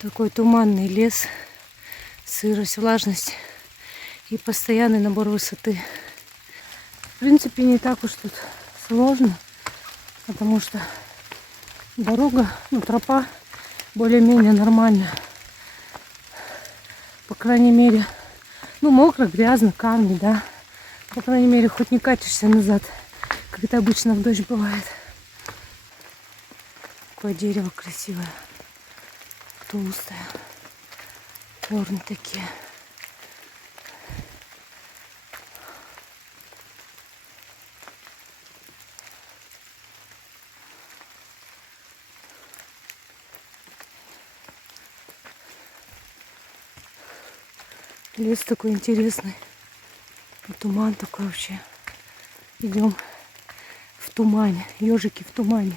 Такой туманный лес, сырость, влажность и постоянный набор высоты. В принципе, не так уж тут сложно, потому что дорога, тропа более-менее нормальная. По крайней мере, мокро, грязно, камни, да. По крайней мере, хоть не катишься назад, как это обычно в дождь бывает. Какое дерево красивое, толстое, корни такие. Лес такой интересный. И туман такой вообще. Идем в тумане. Ежики в тумане.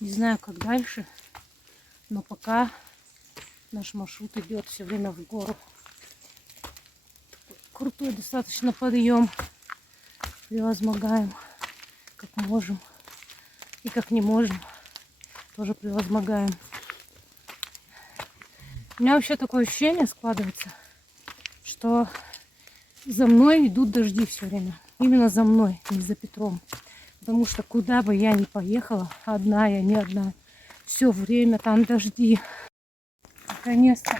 Не знаю, как дальше, но пока наш маршрут идет все время в гору. Крутой достаточно подъем. Превозмогаем, как можем. И как не можем, тоже превозмогаем. У меня вообще такое ощущение складывается, что за мной идут дожди все время. Именно за мной, не за Петром. Потому что куда бы я ни поехала, одна я, не одна, все время там дожди. Наконец-то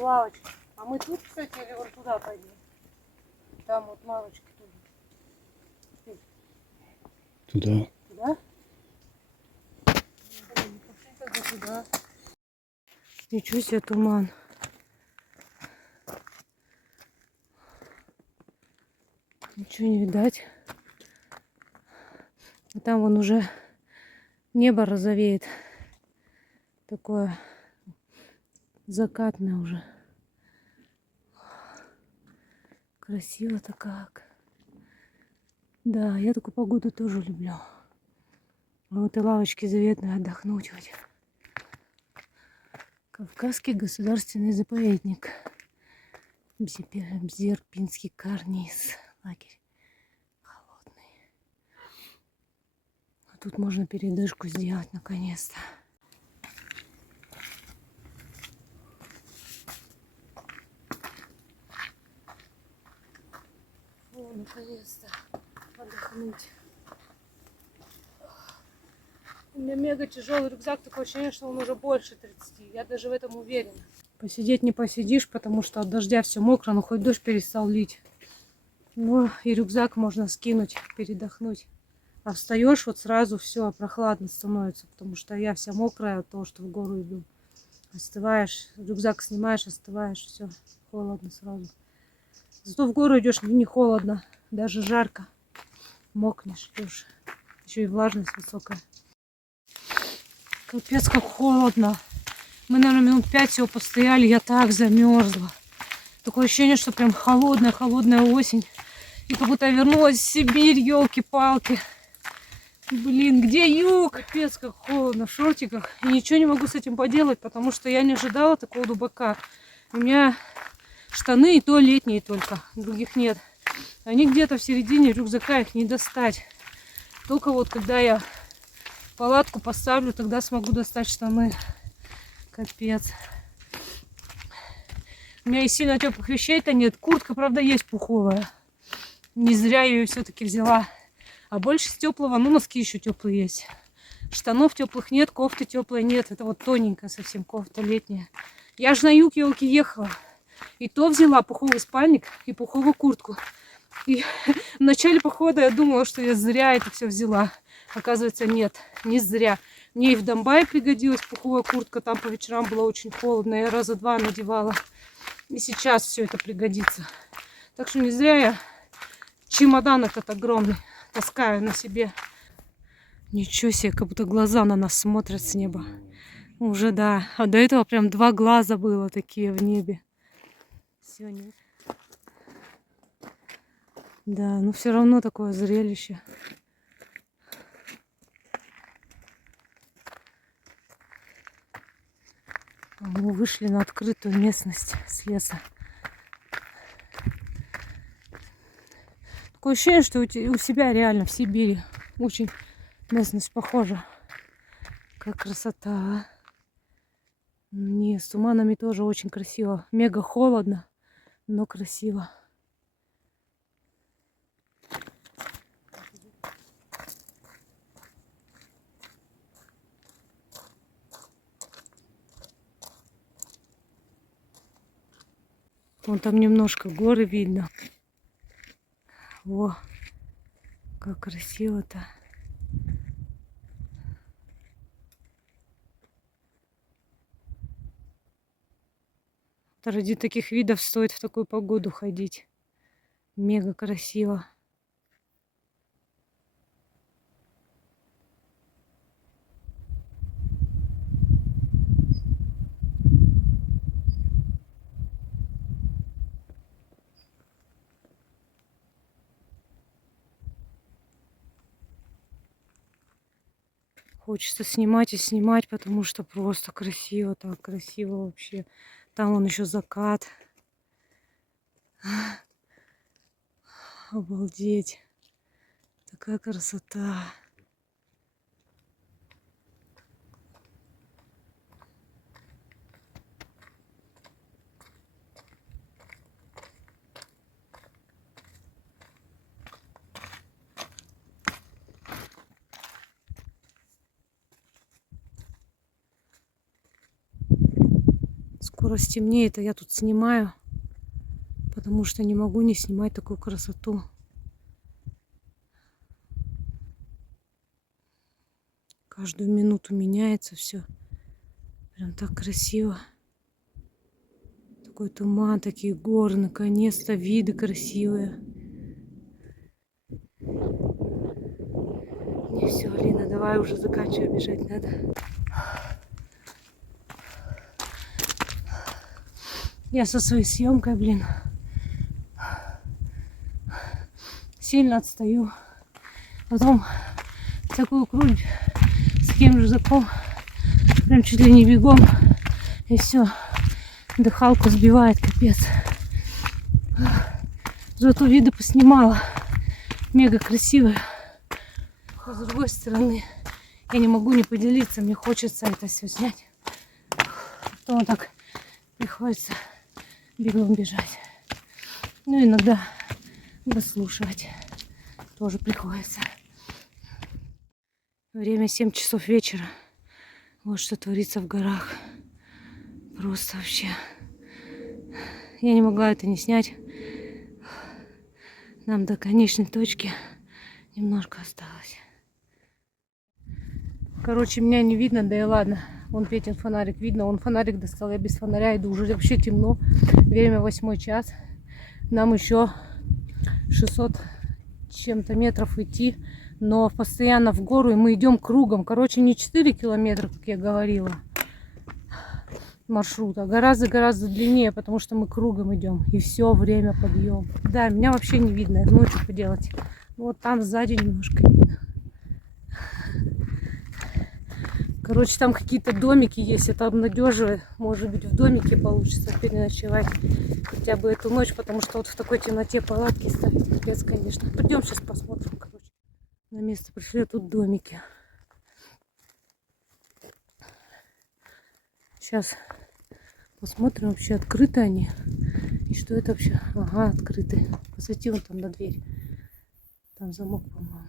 лавочка. А мы тут, кстати, или вон туда пойдем? Там вот лавочки тоже. Туда. Туда? Блин, пошли тогда туда. Ничего себе туман. Ничего не видать. А там вон уже небо розовеет. Такое закатное уже. Красиво-то как. Да, я такую погоду тоже люблю. В этой лавочке заветной отдохнуть хоть. Кавказский государственный заповедник. Бзерпинский карниз. Лагерь холодный. А тут можно передышку сделать наконец-то. О, наконец-то отдохнуть. У меня мега тяжелый рюкзак, такое ощущение, что он уже больше 30. Я даже в этом уверена. Посидеть не посидишь, потому что от дождя все мокро, но хоть дождь перестал лить. Ну и рюкзак можно скинуть, передохнуть. А встаешь, вот сразу все прохладно становится, потому что я вся мокрая от того, что в гору иду. Остываешь, рюкзак снимаешь, остываешь, все, холодно сразу. Зато в гору идешь, не холодно, даже жарко. Мокнешь, идешь. Еще и влажность высокая. Капец, как холодно. Мы, наверное, минут 5 всего постояли, я так замерзла. Такое ощущение, что прям холодная осень. И как будто я вернулась в Сибирь, елки-палки. Блин, где юг? Капец, как холодно в шортиках. И ничего не могу с этим поделать, потому что я не ожидала такого дубака. У меня штаны и то летние только, других нет. Они где-то в середине рюкзака, их не достать. Только вот когда я палатку поставлю, тогда смогу достать штаны. Капец. У меня и сильно теплых вещей-то нет. Куртка, правда, есть пуховая. Не зря я ее все-таки взяла. А больше с теплого, носки еще теплые есть. Штанов теплых нет, кофты теплой нет. Это вот тоненькая совсем кофта летняя. Я же на юг, елки, ехала. И то взяла пуховый спальник и пуховую куртку. И в начале похода я думала, что я зря это все взяла. Оказывается, нет, не зря. Мне и в Домбае пригодилась пуховая куртка. Там по вечерам было очень холодно. Я раза 2 надевала. И сейчас все это пригодится. Так что не зря я чемодан этот огромный таскаю на себе. Ничего себе, как будто глаза на нас смотрят с неба. Уже да. А до этого прям 2 глаза было такие в небе. Все, нет. Да, но все равно такое зрелище. Мы вышли на открытую местность с леса. Такое ощущение, что у себя реально в Сибири очень местность похожа. Какая красота, а? Не, с туманами тоже очень красиво. Мега холодно, но красиво. Вон там немножко горы видно. О, как красиво-то. Ради таких видов стоит в такую погоду ходить. Мега красиво. Хочется снимать и снимать, потому что просто красиво, так красиво вообще. Там вон еще закат. Обалдеть. Такая красота. Скоро стемнеет, а я тут снимаю, потому что не могу не снимать такую красоту. Каждую минуту меняется все. Прям так красиво. Такой туман, такие горы, наконец-то виды красивые. Не, все, Алина, давай уже заканчивай, бежать надо. Я со своей съемкой, блин, сильно отстаю. Потом такую круть с таким рюкзаком, прям чуть ли не бегом. И все, дыхалку сбивает, капец. Зато виды поснимала. Мега красивые. А с другой стороны, я не могу не поделиться. Мне хочется это все снять. Потом так приходится бегом бежать. Ну, иногда дослушивать тоже приходится. Время 7 часов вечера. Вот что творится в горах. Просто вообще. Я не могла это не снять. Нам до конечной точки немножко осталось. Короче, меня не видно, да и ладно. Вон Петин фонарик видно. Он фонарик достал, я без фонаря иду. Уже вообще темно. Время 8 час. Нам еще 600 чем-то метров идти. Но постоянно в гору, и мы идем кругом. Короче, не 4 километра, как я говорила, маршрут, а гораздо длиннее, потому что мы кругом идем. И все время подъем. Да, меня вообще не видно. Ну, что поделать. Вот там сзади немножко видно. Короче, там какие-то домики есть. Это обнадеживает. Может быть, в домике получится переночевать хотя бы эту ночь, потому что вот в такой темноте палатки ставить капец, конечно. Пойдем сейчас посмотрим, короче. На место пришли, а тут домики. Сейчас посмотрим, вообще открыты они. И что это вообще? Ага, открыты. Посвети вон там на дверь. Там замок, по-моему.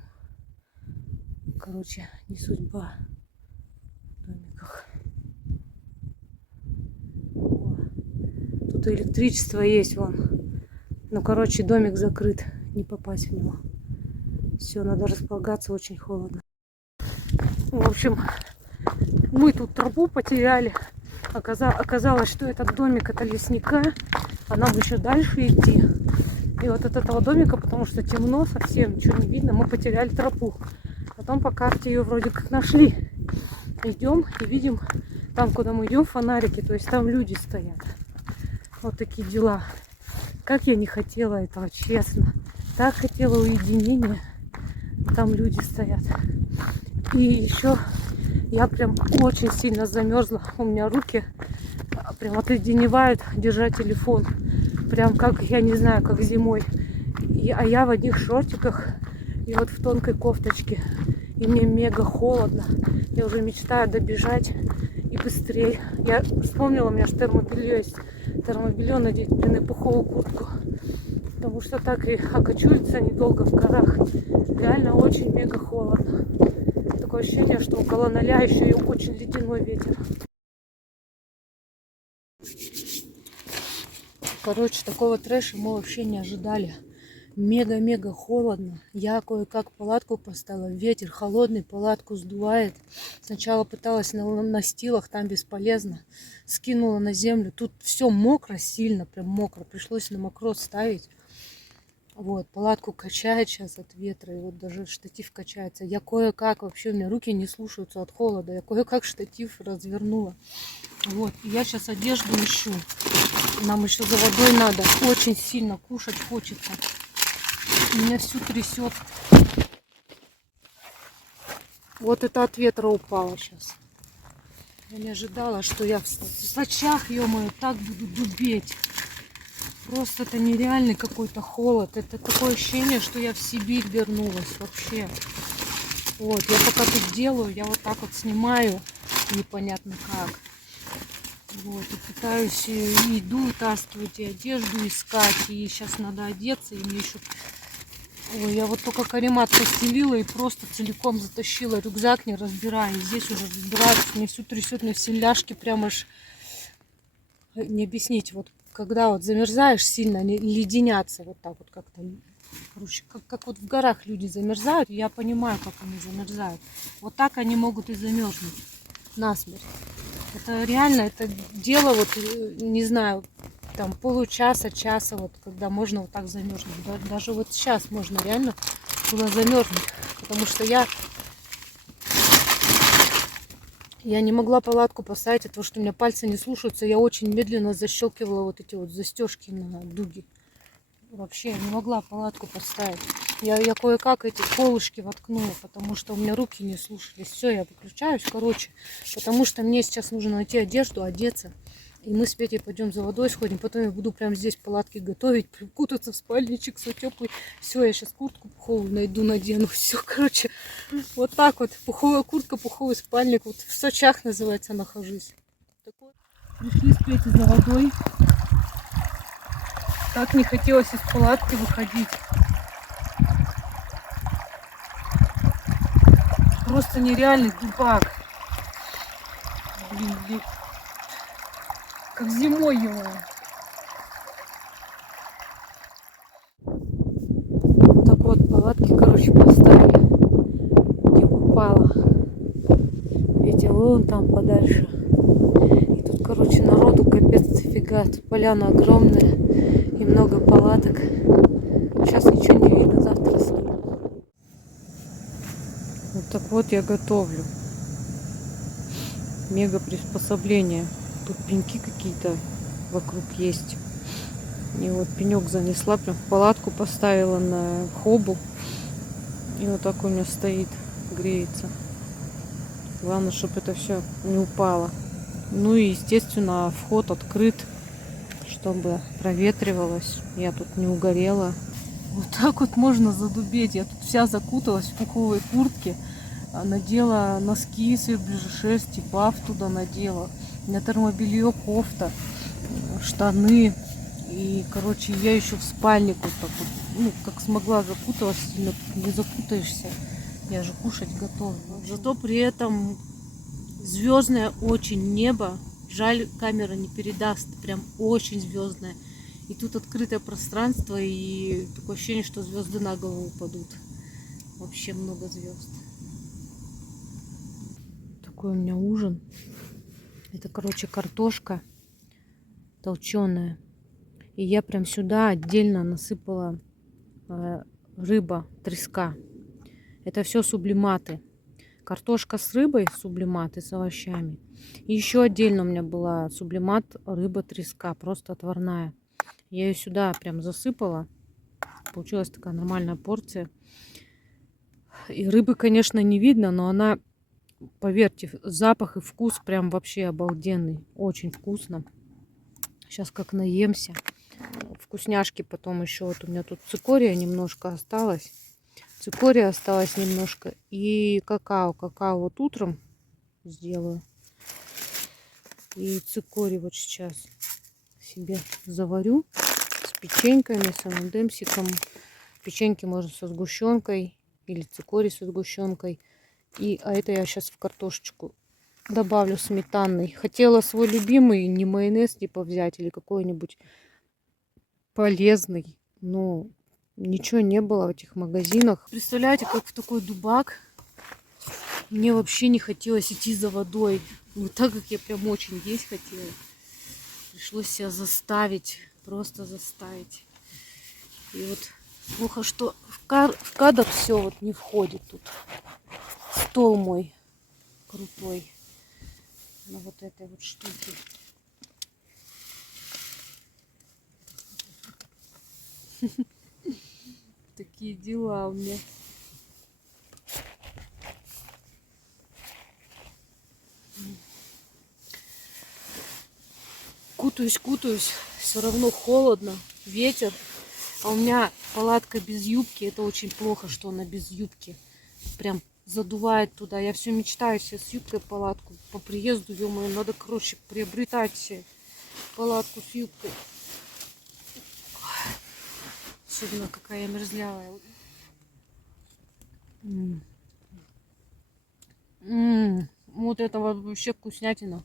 Короче, не судьба в домиках. О, тут электричество есть вон. Ну, короче, домик закрыт. Не попасть в него. Все, надо располагаться, очень холодно. В общем, мы тут тропу потеряли. Оказалось, что этот домик это лесника, а нам еще дальше идти. И вот от этого домика, потому что темно, совсем ничего не видно, мы потеряли тропу. Потом по карте ее вроде как нашли. Идем и видим, там, куда мы идем, фонарики, то есть там люди стоят. Вот такие дела. Как я не хотела этого, честно. Так хотела уединения. Там люди стоят. И еще я прям очень сильно замерзла. У меня руки прям отледеневают держать телефон. Прям как, я не знаю, как зимой. А я в одних шортиках и вот в тонкой кофточке. И мне мега холодно. Я уже мечтаю добежать и быстрее. Я вспомнила, у меня же термобелье есть. Термобелье надеть, блин, и пуховую куртку. Потому что так и окочуриться недолго в горах. Реально очень мега холодно. Такое ощущение, что около 0 еще и очень ледяной ветер. Короче, такого трэша мы вообще не ожидали. Мега-мега холодно. Я кое-как палатку поставила. Ветер холодный, палатку сдувает. Сначала пыталась на настилах, там бесполезно. Скинула на землю. Тут все мокро, сильно, прям мокро. Пришлось на мокрот ставить. Вот, палатку качает сейчас от ветра. И вот даже штатив качается. Я кое-как, вообще у меня руки не слушаются от холода. Я кое-как штатив развернула. Вот, и я сейчас одежду ищу. Нам еще за водой надо. Очень сильно кушать хочется. Меня всю трясет. Вот это от ветра упало сейчас. Я не ожидала, что я в сачах, ё-моё, так буду дубеть. Просто это нереальный какой-то холод. Это такое ощущение, что я в Сибирь вернулась вообще. Вот, я пока тут делаю, я вот так вот снимаю. Непонятно как. Вот, и пытаюсь и еду вытаскивать, и одежду искать. И сейчас надо одеться, и мне еще... Ой, я вот только каремат постелила и просто целиком затащила рюкзак, не разбирая. И здесь уже разбираюсь, мне всю трясет, мне все ляжки прямо аж... Не объяснить, вот когда вот замерзаешь сильно, они леденятся вот так вот как-то. Короче, как вот в горах люди замерзают, я понимаю, как они замерзают. Вот так они могут и замерзнуть насмерть. Это реально, это дело, вот, не знаю, там получаса, часа, вот, когда можно вот так замерзнуть. Даже вот сейчас можно реально было замерзнуть. Потому что я не могла палатку поставить, от того, что у меня пальцы не слушаются. Я очень медленно защелкивала вот эти вот застежки на дуги. Вообще я не могла палатку поставить. Я кое-как эти колышки воткнула, потому что у меня руки не слушались. Все, я выключаюсь, короче. Потому что мне сейчас нужно найти одежду, одеться. И мы с Петей пойдем за водой сходим. Потом я буду прямо здесь палатки готовить, кутаться в спальничек свой теплый. Все, я сейчас куртку пуховую найду, надену. Все, короче, вот так вот. Пуховая куртка, пуховый спальник. Вот в Сочах, называется, нахожусь. Пришли с Петей за водой. Так не хотелось из палатки выходить. Просто нереальный дубак. Блин. Как зимой его. Так вот, палатки, короче, поставили. Где упала. Ветер вон там подальше. И тут, короче, народу капец дофига. Тут поляна огромная. И много палаток. Сейчас ничего не видно, завтра сниму. Вот так вот я готовлю. Мега приспособление. Тут пеньки какие-то вокруг есть. И вот пенек занесла, прям в палатку поставила на хобу. И вот так у меня стоит, греется. Главное, чтобы это все не упало. Ну и, естественно, вход открыт, чтобы проветривалось. Я тут не угорела. Вот так вот можно задубеть. Я тут вся закуталась в пуховой куртке. Надела носки с верблюжьей шерсти, баф туда надела. У меня термобелье, кофта, штаны. И, короче, я еще в спальник вот так вот, ну, как смогла, закуталась. Сильно не закутаешься. Я же кушать готова. Зато при этом звездное очень небо. Жаль, камера не передаст. Прям очень звездное. И тут открытое пространство. И такое ощущение, что звезды на голову упадут. Вообще много звезд. Такой у меня ужин. Это, короче, картошка толченая. И я прям сюда отдельно насыпала рыба, треска. Это все сублиматы. Картошка с рыбой, сублиматы с овощами. И еще отдельно у меня была сублимат, рыба, треска, просто отварная. Я ее сюда прям засыпала. Получилась такая нормальная порция. И рыбы, конечно, не видно, но она, поверьте, запах и вкус прям вообще обалденный. Очень вкусно. Сейчас как наемся. Вкусняшки потом еще. Вот у меня тут цикория немножко осталось. Цикория осталось немножко. И какао. Какао вот утром сделаю. И цикорий вот сейчас себе заварю. С печеньками, с M&M'сиком. Печеньки можно со сгущенкой. Или цикорий со сгущенкой. А это я сейчас в картошечку добавлю сметанный. Хотела свой любимый, не майонез типа взять или какой-нибудь полезный. Но ничего не было в этих магазинах. Представляете, как в такой дубак мне вообще не хотелось идти за водой. Но так как я прям очень есть хотела, пришлось себя заставить. Просто заставить. И вот плохо, что в кадр все вот не входит тут. Стол мой крутой на вот этой вот штуке. Такие дела у меня. Кутаюсь, все равно холодно, ветер. А у меня палатка без юбки, это очень плохо, что она без юбки. Прям задувает туда. Я все мечтаю себе с юбкой палатку. По приезду, ё-моё, надо, короче, приобретать себе палатку с юбкой. Особенно какая я мерзлявая. Вот это вообще вкуснятина.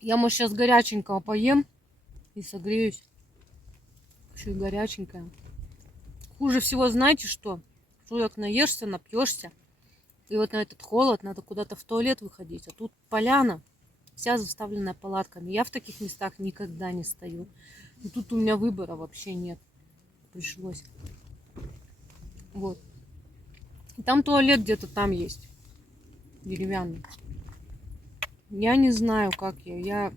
Я, может, сейчас горяченького поем и согреюсь. Еще и горяченькое. Хуже всего, знаете что? Что так наешься, напьешься. И вот на этот холод надо куда-то в туалет выходить. А тут поляна, вся заставленная палатками. Я в таких местах никогда не стою. Но тут у меня выбора вообще нет. Пришлось. Вот. И там туалет где-то там есть. Деревянный. Я не знаю, как я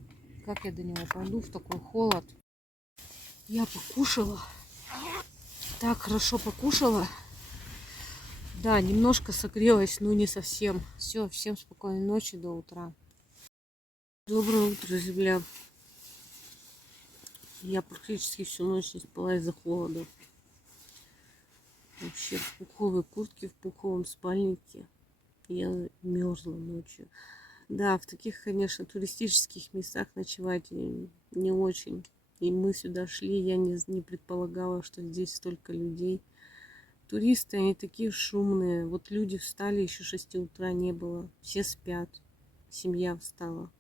до него пойду в такой холод. Я покушала. Так хорошо покушала. Да, немножко согрелась, но не совсем. Все, всем спокойной ночи, до утра. Доброе утро, земля. Я практически всю ночь не спала из-за холода. Вообще в пуховой куртке, в пуховом спальнике. Я мерзла ночью. Да, в таких, конечно, туристических местах ночевать не очень. И мы сюда шли, я не предполагала, что здесь столько людей. Туристы, они такие шумные. Вот люди встали, еще 6 утра не было. Все спят. Семья встала.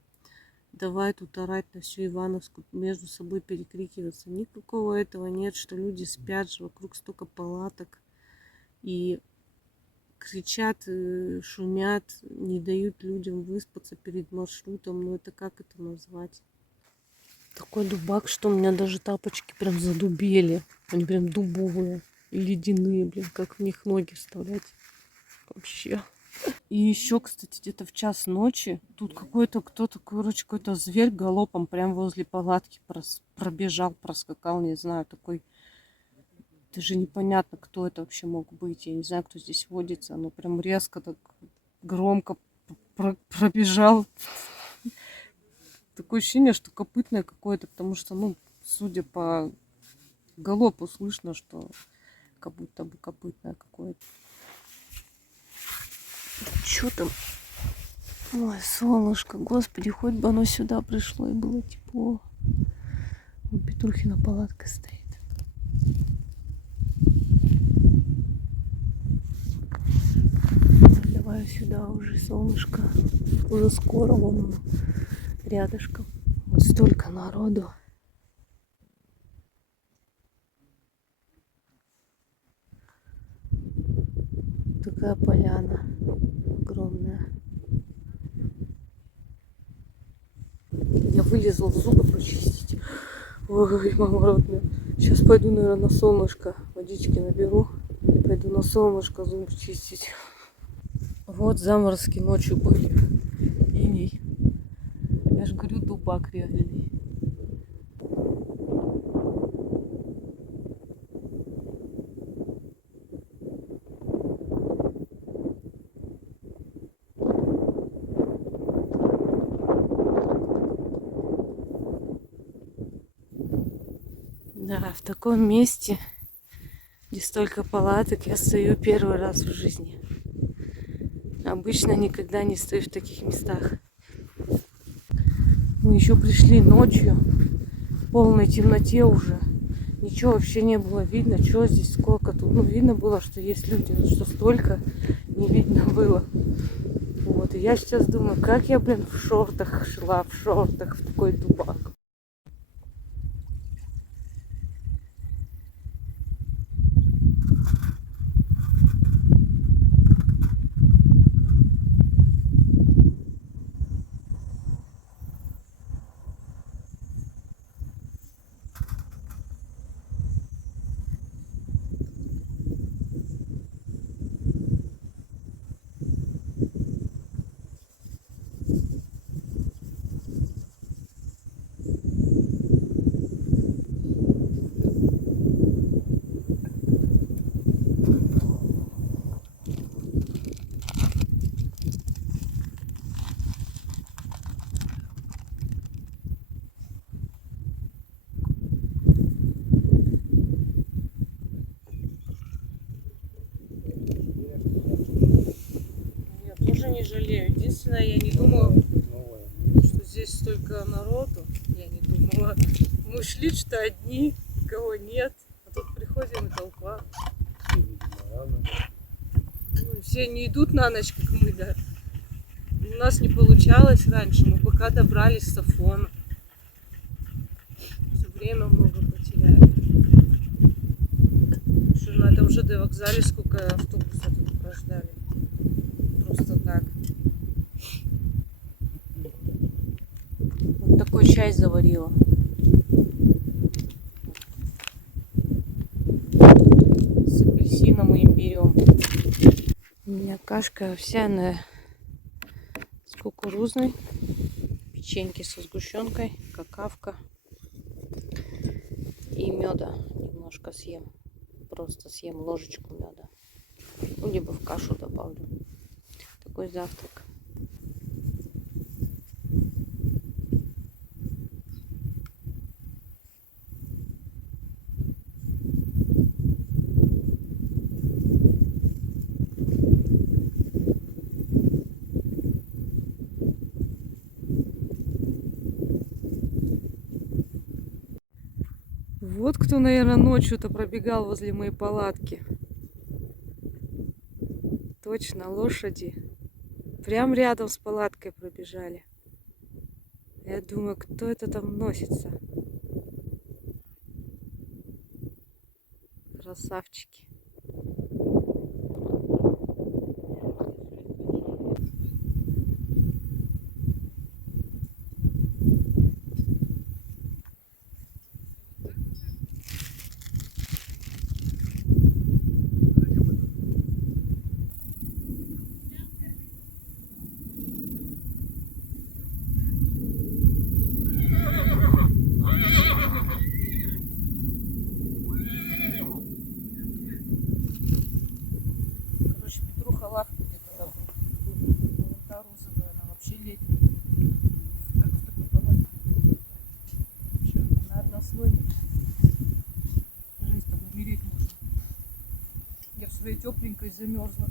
Давай тут орать на всю Ивановску, между собой перекрикиваться. Никакого этого нет, что люди спят же, вокруг столько палаток. И кричат, шумят, не дают людям выспаться перед маршрутом. Ну это как это назвать? Такой дубак, что у меня даже тапочки прям задубели. Они прям дубовые и ледяные, блин, как в них ноги вставлять. Вообще. И еще, кстати, где-то в час ночи тут кто-то, короче, какой-то зверь галопом прям возле палатки пробежал, проскакал, не знаю, такой. Даже непонятно, кто это вообще мог быть. Я не знаю, кто здесь водится. Но прям резко так громко пробежал. Такое ощущение, что копытное какое-то, потому что, ну, судя по галопу, слышно, что как будто бы копытное какое-то. Что там? Ой, солнышко, господи, хоть бы оно сюда пришло и было тепло. Вот Петрухина палатка стоит. Давай сюда уже солнышко. Уже скоро вон оно рядышком. Вот столько народу. Такая поляна огромная. Я вылезла в зубы почистить. Ой, мама родная. Сейчас пойду, наверное, на солнышко. Водички наберу. Пойду на солнышко зубы чистить. Вот заморозки ночью были. Иней. Я же говорю, дубак реальный. Да, в таком месте, где столько палаток, я стою первый раз в жизни. Обычно никогда не стою в таких местах. Мы еще пришли ночью, в полной темноте уже. Ничего вообще не было видно, что здесь, сколько тут. Ну, видно было, что есть люди, но что столько не видно было. Вот, и я сейчас думаю, как я, блин, в шортах шла, в шортах, в такой дубак. Тоже не жалею. Единственное, я не думала, что здесь столько народу. Я не думала. Мы шли что одни, никого нет. А тут приходим и толпа. Ну, все не идут на ночь, как мы, да. У нас не получалось раньше. Мы пока добрались с Афона. Все время много потеряли. Что на этом ЖД вокзале сколько автобусов тут прождали. Просто так. Вот такой чай заварила. С апельсином и имбирем. У меня кашка овсяная с кукурузной. Печеньки со сгущенкой, какавка. И меда немножко съем. Просто съем ложечку меда. Ну, либо в кашу добавлю. Такой завтрак. Вот кто, наверное, ночью-то пробегал возле моей палатки. Точно, лошади. Прям рядом с палаткой пробежали. Я думаю, кто это там носится? Красавчики. Своей тепленькой замерзла.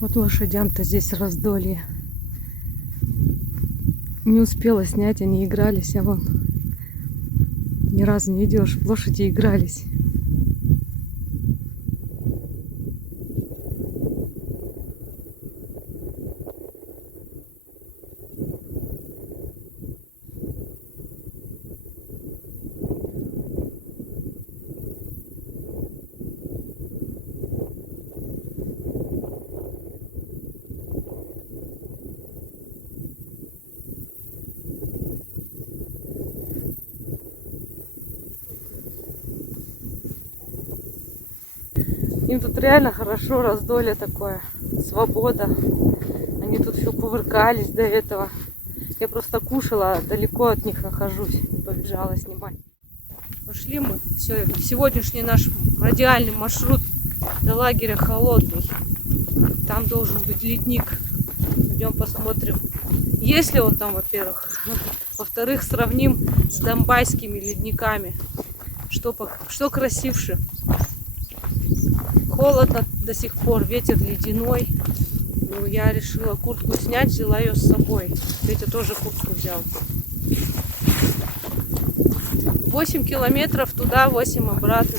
Вот лошадям-то здесь раздолье. Не успела снять, они игрались, а вон ни разу не видела, чтобы лошади игрались. Им тут реально хорошо, раздолье такое, свобода. Они тут все кувыркались до этого. Я просто кушала, далеко от них нахожусь, побежала снимать. Пошли мы. Все, сегодняшний наш радиальный маршрут до лагеря Холодный. Там должен быть ледник. Пойдем посмотрим, есть ли он там, во-первых. Во-вторых, сравним с донбасскими ледниками. Что красивше. Холодно до сих пор, ветер ледяной. Ну, я решила куртку снять, взяла ее с собой. Петя тоже куртку взял. 8 километров туда, 8 обратно.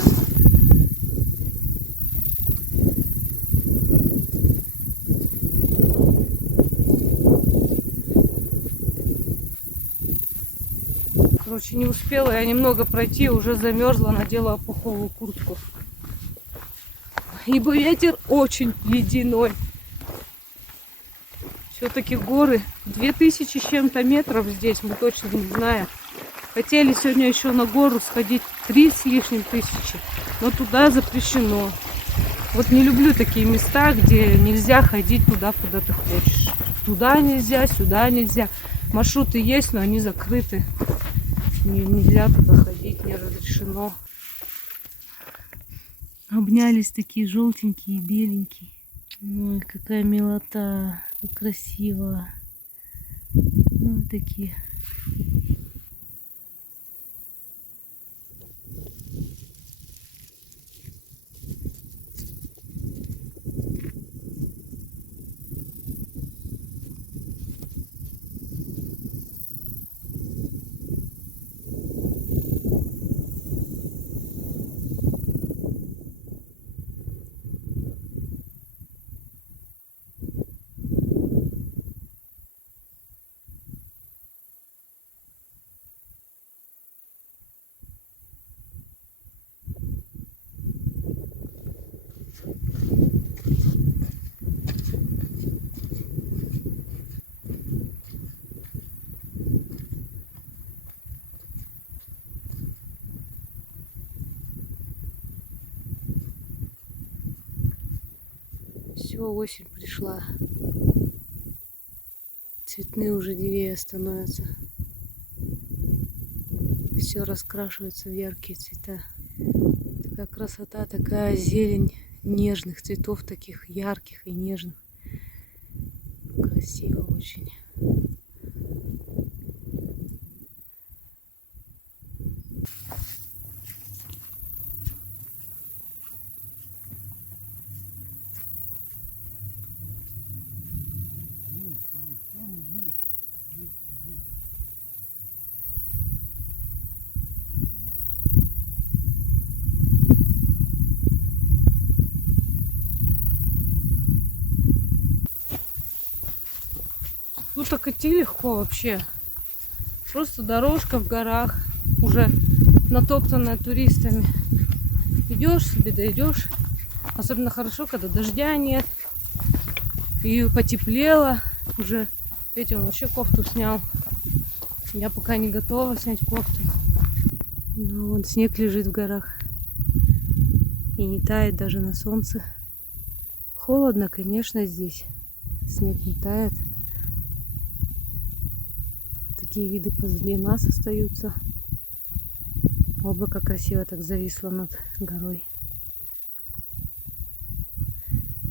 Короче, не успела я немного пройти, уже замерзла, надела пуховую куртку. Ибо ветер очень ледяной. Все-таки горы 2000 с чем-то метров здесь, мы точно не знаем. Хотели сегодня еще на гору сходить 3 с лишним тысячи, но туда запрещено. Вот не люблю такие места, где нельзя ходить туда, куда ты хочешь. Туда нельзя, сюда нельзя. Маршруты есть, но они закрыты. Нельзя туда ходить, не разрешено. Обнялись такие желтенькие и беленькие. Ой, какая милота, как красиво. Вот такие. Все, осень пришла. Цветные уже деревья становятся. Все раскрашивается в яркие цвета. Такая красота, такая зелень нежных цветов, таких ярких и нежных. Красиво очень. Ну так идти легко вообще. Просто дорожка в горах, уже натоптанная туристами. Идешь себе, дойдешь. Особенно хорошо, когда дождя нет. И потеплело уже. Петя, он вообще кофту снял. Я пока не готова снять кофту. Но вон снег лежит в горах. И не тает даже на солнце. Холодно, конечно, здесь. Снег не тает. Такие виды позади нас остаются. Облако красиво так зависло над горой.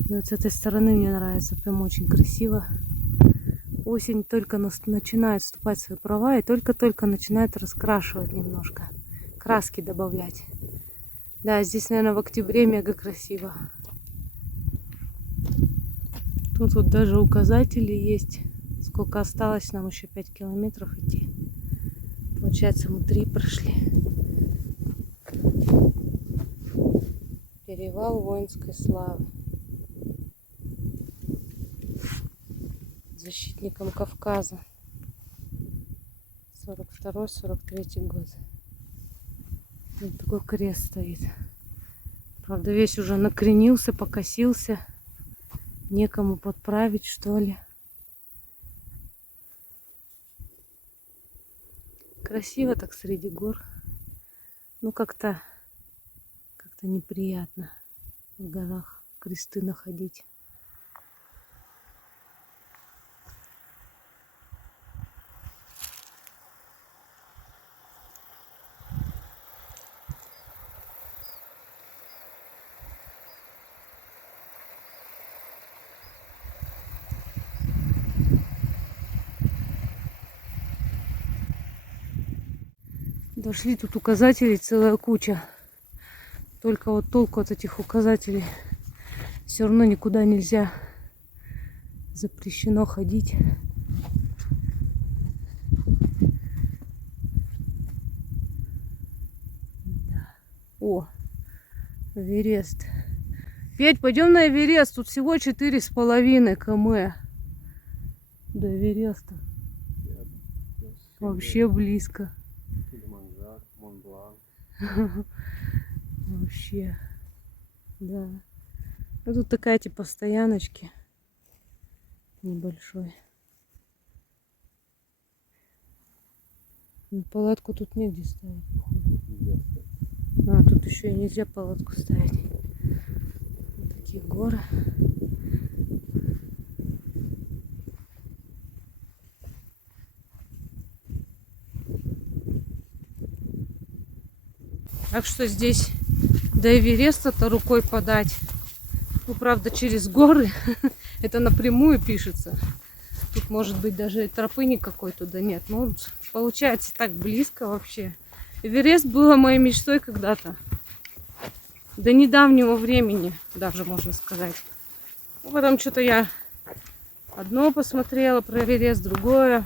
И вот с этой стороны мне нравится, прям очень красиво. Осень только начинает вступать в свои права и только-только начинает раскрашивать немножко. Краски добавлять. Да, здесь, наверное, в октябре мега красиво. Тут вот даже указатели есть. Сколько осталось нам, еще 5 километров идти. Получается, мы 3 прошли. Перевал воинской славы. Защитникам Кавказа. 42-43 год. Вот такой крест стоит. Правда, весь уже накренился, покосился. Некому подправить, что ли. Красиво так среди гор. Ну, как-то неприятно в горах кресты находить. Дошли, тут указателей целая куча. Только вот толку от этих указателей. Все равно никуда нельзя. Запрещено ходить. Да. О, Эверест. Петь, пойдем на Эверест. Тут всего 4,5 км до Эвереста. Вообще близко. Вообще. Да. Ну, тут такая типа стояночки небольшой. Но палатку тут негде ставить, походу. А, тут еще и нельзя палатку ставить. Вот такие горы. Так что здесь до Эвереста-то рукой подать. Ну, правда, через горы. Это напрямую пишется. Тут, может быть, даже тропы никакой туда нет. Ну, получается так близко вообще. Эверест было моей мечтой когда-то. До недавнего времени, даже можно сказать. Ну, потом что-то я одно посмотрела про Эверест, другое.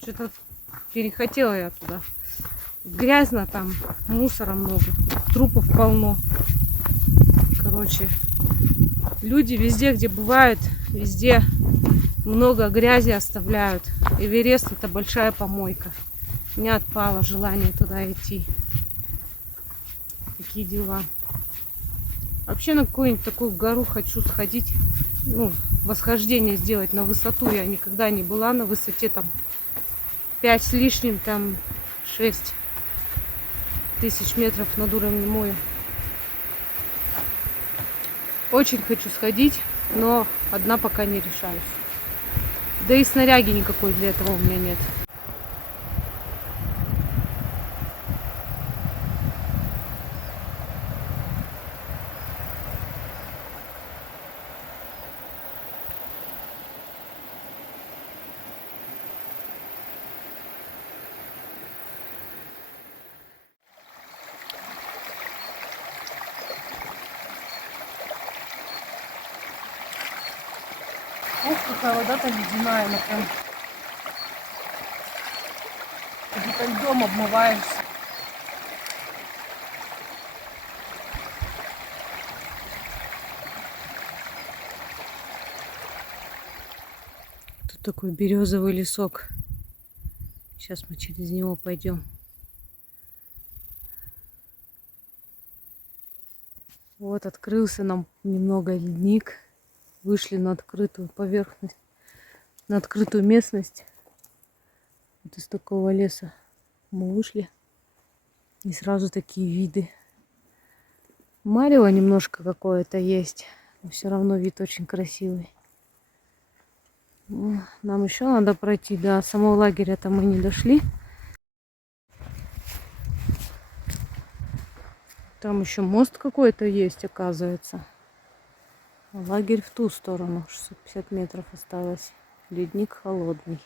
Что-то перехотела я туда. Грязно там, мусора много, трупов полно. Короче, люди везде, где бывают, везде много грязи оставляют. Эверест — это большая помойка. У меня отпало желание туда идти. Такие дела. Вообще на какую-нибудь такую гору хочу сходить. Ну, восхождение сделать на высоту. Я никогда не была на высоте там 5 с лишним, там 6 тысяч метров над уровнем моря. Очень хочу сходить, но одна пока не решаюсь. Да и снаряги никакой для этого у меня нет. Ох, какая вода-то ледяная, она прям где-то льдом обмываешься. Тут такой березовый лесок. Сейчас мы через него пойдем. Вот открылся нам немного ледник. Вышли на открытую поверхность, на открытую местность. Вот из такого леса мы вышли. И сразу такие виды. Марево немножко какое-то есть, но все равно вид очень красивый. Нам еще надо пройти. До самого лагеря-то мы не дошли. Там еще мост какой-то есть, оказывается. Лагерь в ту сторону. 650 метров осталось. Ледник холодный.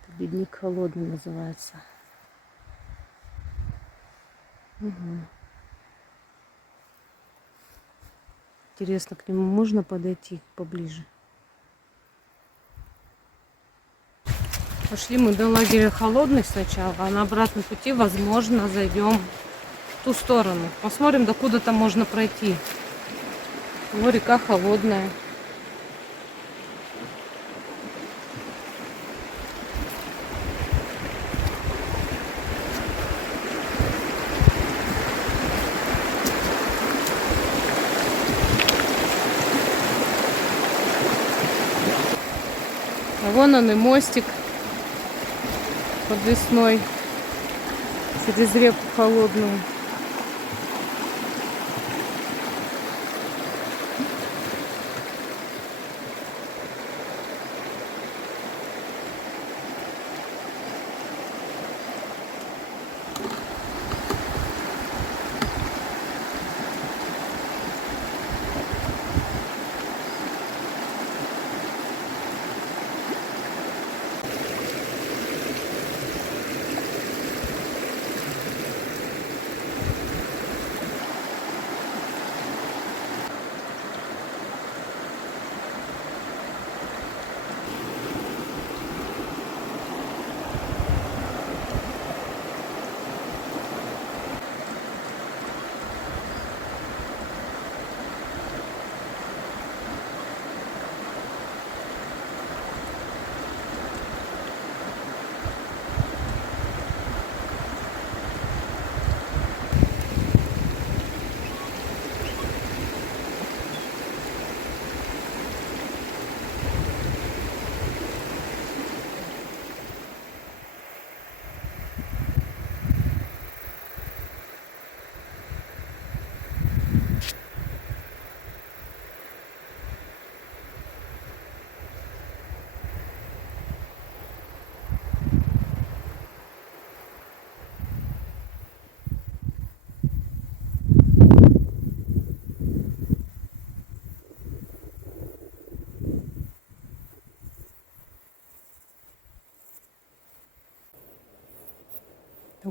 Это ледник холодный называется. Угу. Интересно, к нему можно подойти поближе? Пошли мы до лагеря холодный сначала, а на обратном пути, возможно, зайдем в ту сторону. Посмотрим, докуда там можно пройти. О, река холодная. А вон он и мостик подвесной через реку холодную.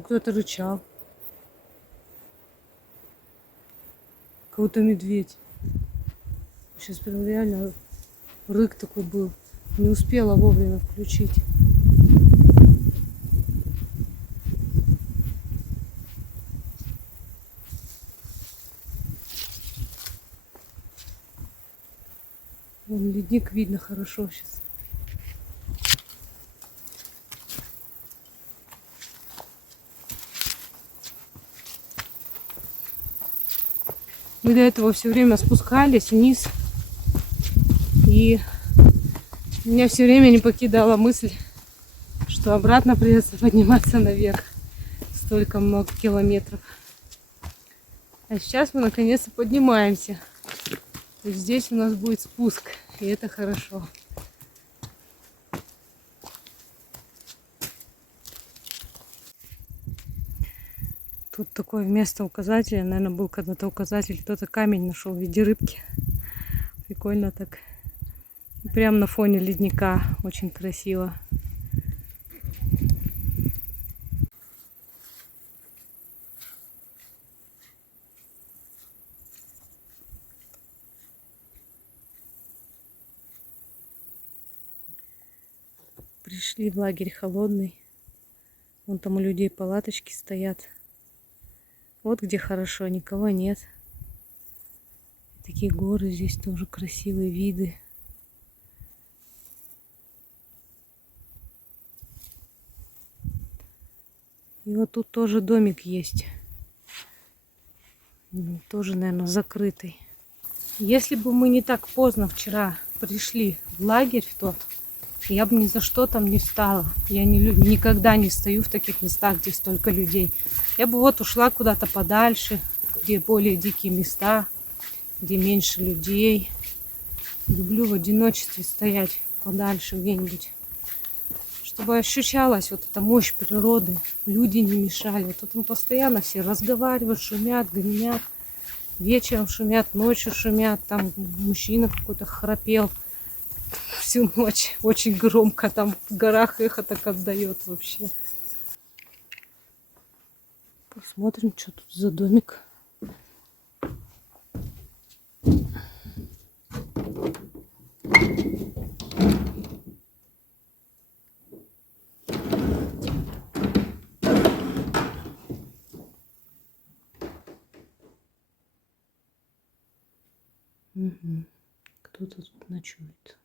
Ну, кто-то рычал. Какой-то медведь. Сейчас прям реально рык такой был. Не успела вовремя включить. Вон ледник видно хорошо сейчас. Мы до этого все время спускались вниз. И меня все время не покидала мысль, что обратно придется подниматься наверх. Столько много километров. А сейчас мы наконец-то поднимаемся. То есть здесь у нас будет спуск. И это хорошо. Тут такое вместо указателя, наверное, был когда-то указатель, кто-то камень нашел в виде рыбки. Прикольно так. И прямо на фоне ледника. Очень красиво. Пришли в лагерь холодный. Вон там у людей палаточки стоят. Вот где хорошо, никого нет. Такие горы здесь тоже, красивые виды. И вот тут тоже домик есть. Тоже, наверное, закрытый. Если бы мы не так поздно вчера пришли в лагерь в тот, я бы ни за что там не встала. Я никогда не стою в таких местах, где столько людей. Я бы вот ушла куда-то подальше, где более дикие места, где меньше людей. Люблю в одиночестве стоять подальше где-нибудь, чтобы ощущалась вот эта мощь природы. Люди не мешали. Тут он постоянно все разговаривают, шумят, гремят. Вечером шумят, ночью шумят. Там мужчина какой-то храпел всю ночь. Очень громко. Там в горах эхо так отдает вообще. Посмотрим, что тут за домик. Угу. Кто-то тут ночует.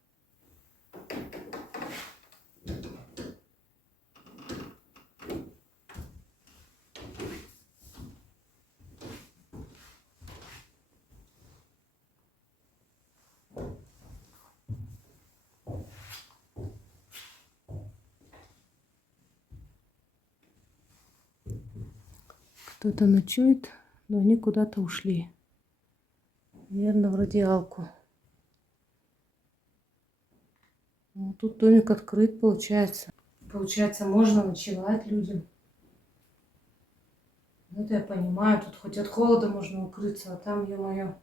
Кто-то ночует, но они куда-то ушли. Наверное, в радиалку. Ну, тут домик открыт, получается. Получается, можно ночевать людям. Это я понимаю, тут хоть от холода можно укрыться, а там, ё-моё,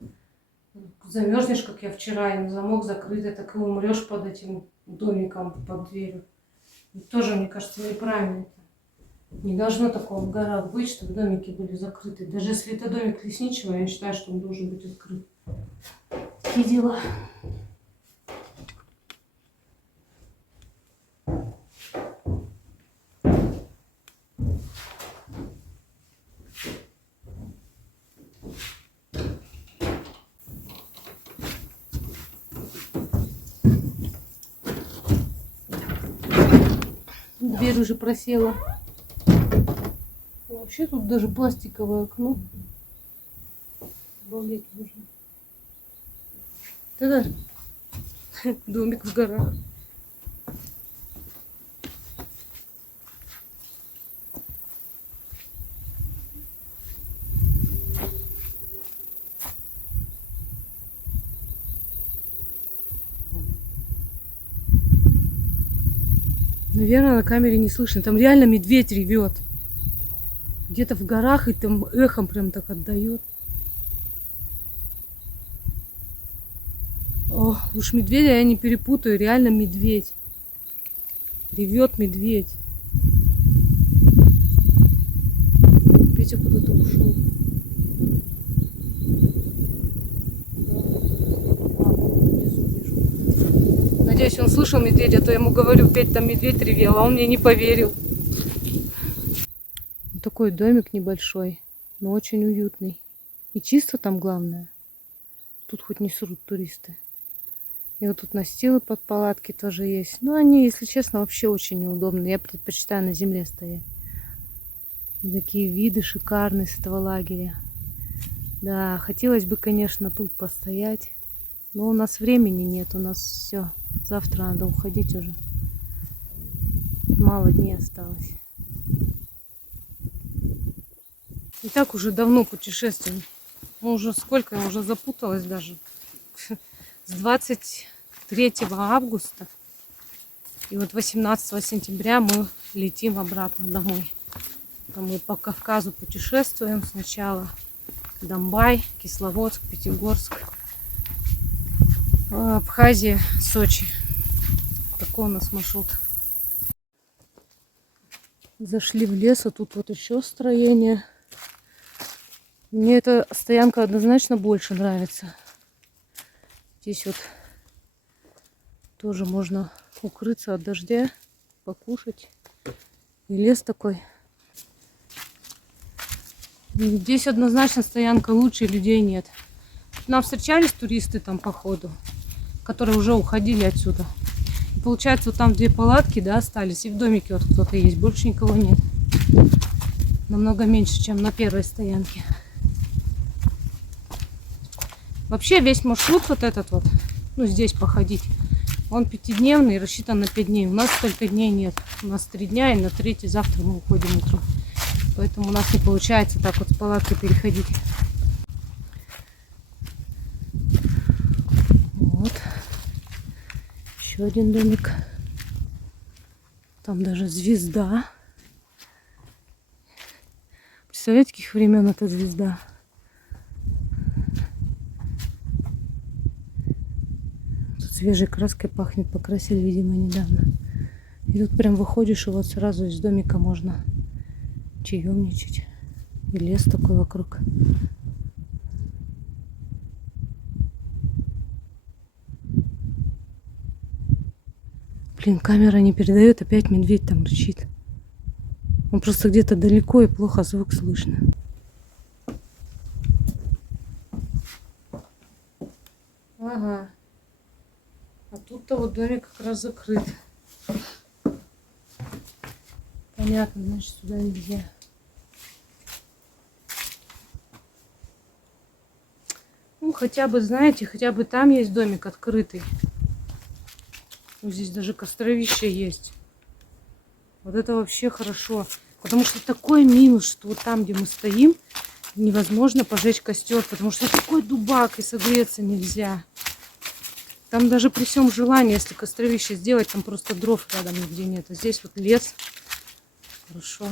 замерзнешь, как я вчера, и замок закрытый, так и умрешь под этим домиком, под дверью. И тоже, мне кажется, неправильно это. Не должно такого в горах быть, чтобы домики были закрыты. Даже если это домик лесничего, я считаю, что он должен быть открыт. Такие дела. Дверь уже просела. Вообще тут даже пластиковое окно. Обалдеть можно. Это домик в горах. Наверное, на камере не слышно. Там реально медведь ревет. Где-то в горах, и там эхом прям так отдает. О, уж медведя я не перепутаю. Реально медведь. Ревет медведь. Костя куда-то ушел. Внизу вижу. Надеюсь, он слышал медведя, а то я ему говорю, Петь, там медведь ревел, а он мне не поверил. Такой домик небольшой, но очень уютный. И чисто там главное. Тут хоть не срут туристы. И вот тут настилы под палатки тоже есть. Но они, если честно, вообще очень неудобные. Я предпочитаю на земле стоять. И такие виды шикарные с этого лагеря. Да, хотелось бы, конечно, тут постоять. Но у нас времени нет. У нас все. Завтра надо уходить уже. Мало дней осталось. И так уже давно путешествуем. Ну, уже сколько, я уже запуталась даже. С 23 августа. И вот 18 сентября мы летим обратно домой. Там мы по Кавказу путешествуем. Сначала Домбай, Кисловодск, Пятигорск, Абхазия, Сочи. Такой у нас маршрут. Зашли в лес, а тут вот еще строение. Мне эта стоянка однозначно больше нравится. Здесь вот тоже можно укрыться от дождя, покушать. И лес такой. Здесь однозначно стоянка лучше, людей нет. Нам встречались туристы там по ходу, которые уже уходили отсюда. И получается, вот там 2 палатки, да, остались. И в домике вот кто-то есть, больше никого нет. Намного меньше, чем на первой стоянке. Вообще весь маршрут вот этот вот, ну здесь походить, он 5-дневный, рассчитан на 5 дней. У нас столько дней нет. У нас 3 дня, и на 3-й завтра мы уходим утром. Поэтому у нас не получается так вот с палаткой переходить. Вот. Еще один домик. Там даже звезда. Представляете, каких времен эта звезда? Свежей краской пахнет, покрасили, видимо, недавно. И тут прям выходишь, и вот сразу из домика можно чаемничать. И лес такой вокруг. Блин, камера не передает, опять медведь там рычит. Он просто где-то далеко и плохо звук слышно. Ага. А тут-то вот домик как раз закрыт. Понятно, значит, сюда нельзя. Ну, хотя бы, знаете, хотя бы там есть домик открытый. Вот здесь даже костровище есть. Вот это вообще хорошо. Потому что такой минус, что вот там, где мы стоим, невозможно пожечь костер. Потому что такой дубак, и согреться нельзя. Там даже при всем желании, если костровище сделать, там просто дров рядом нигде нет. А здесь вот лес. Хорошо.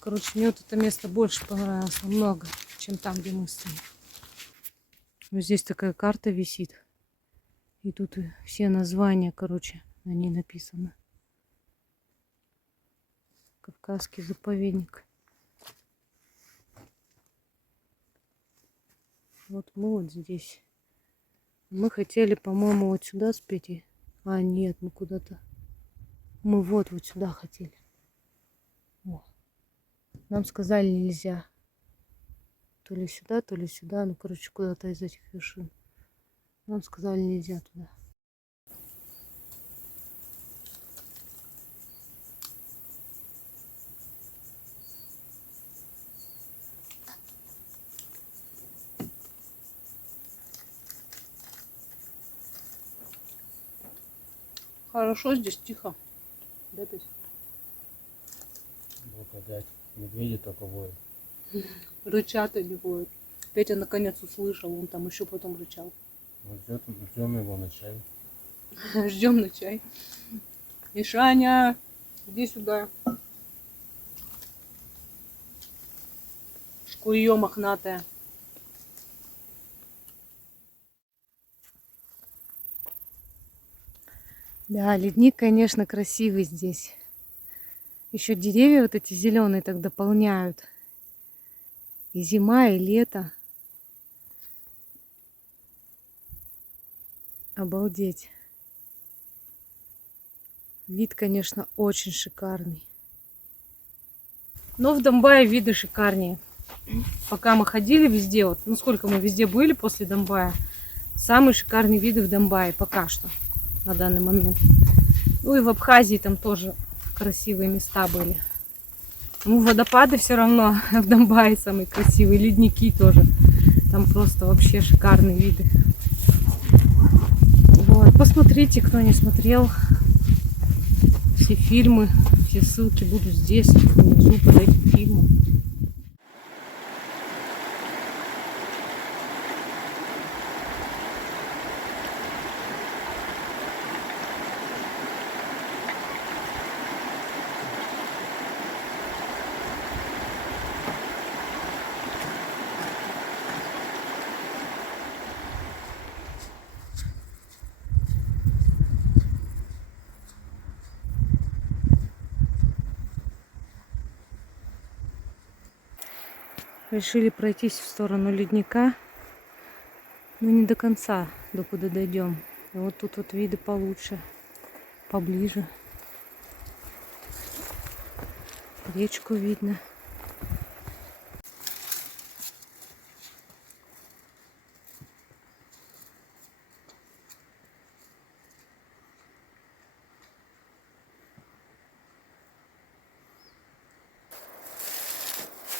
Короче, мне вот это место больше понравилось намного, чем там, где мы стоим. Вот здесь такая карта висит. И тут все названия, короче, на ней написано. Кавказский заповедник. Вот мы вот здесь. Мы хотели, по-моему, вот сюда с Петей. А, нет, мы куда-то... Мы вот сюда хотели. О. Нам сказали, нельзя. То ли сюда. Ну, короче, куда-то из этих вершин. Нам сказали, нельзя туда. Хорошо, здесь тихо. Да, Петь? Благодать. Медведи только воют. Рычат они воют. Петя наконец услышал, он там еще потом рычал. Вот ждем его на чай. Ждем на чай. Мишаня, иди сюда. Шкурье мохнатая. Да, ледник, конечно, красивый здесь. Еще деревья вот эти зеленые так дополняют. И зима, и лето. Обалдеть. Вид, конечно, очень шикарный. Но в Домбае виды шикарнее. Пока мы ходили везде, вот, ну сколько мы везде были после Домбая, самые шикарные виды в Домбае пока что, на данный момент. Ну и в Абхазии там тоже красивые места были. Ну, водопады все равно в Домбае самые красивые, ледники тоже. Там просто вообще шикарные виды. Вот, посмотрите, кто не смотрел. Все фильмы, все ссылки будут здесь, внизу под этим фильмом. Решили пройтись в сторону ледника, но не до конца, докуда дойдем. И вот тут вот виды получше, поближе. Речку видно.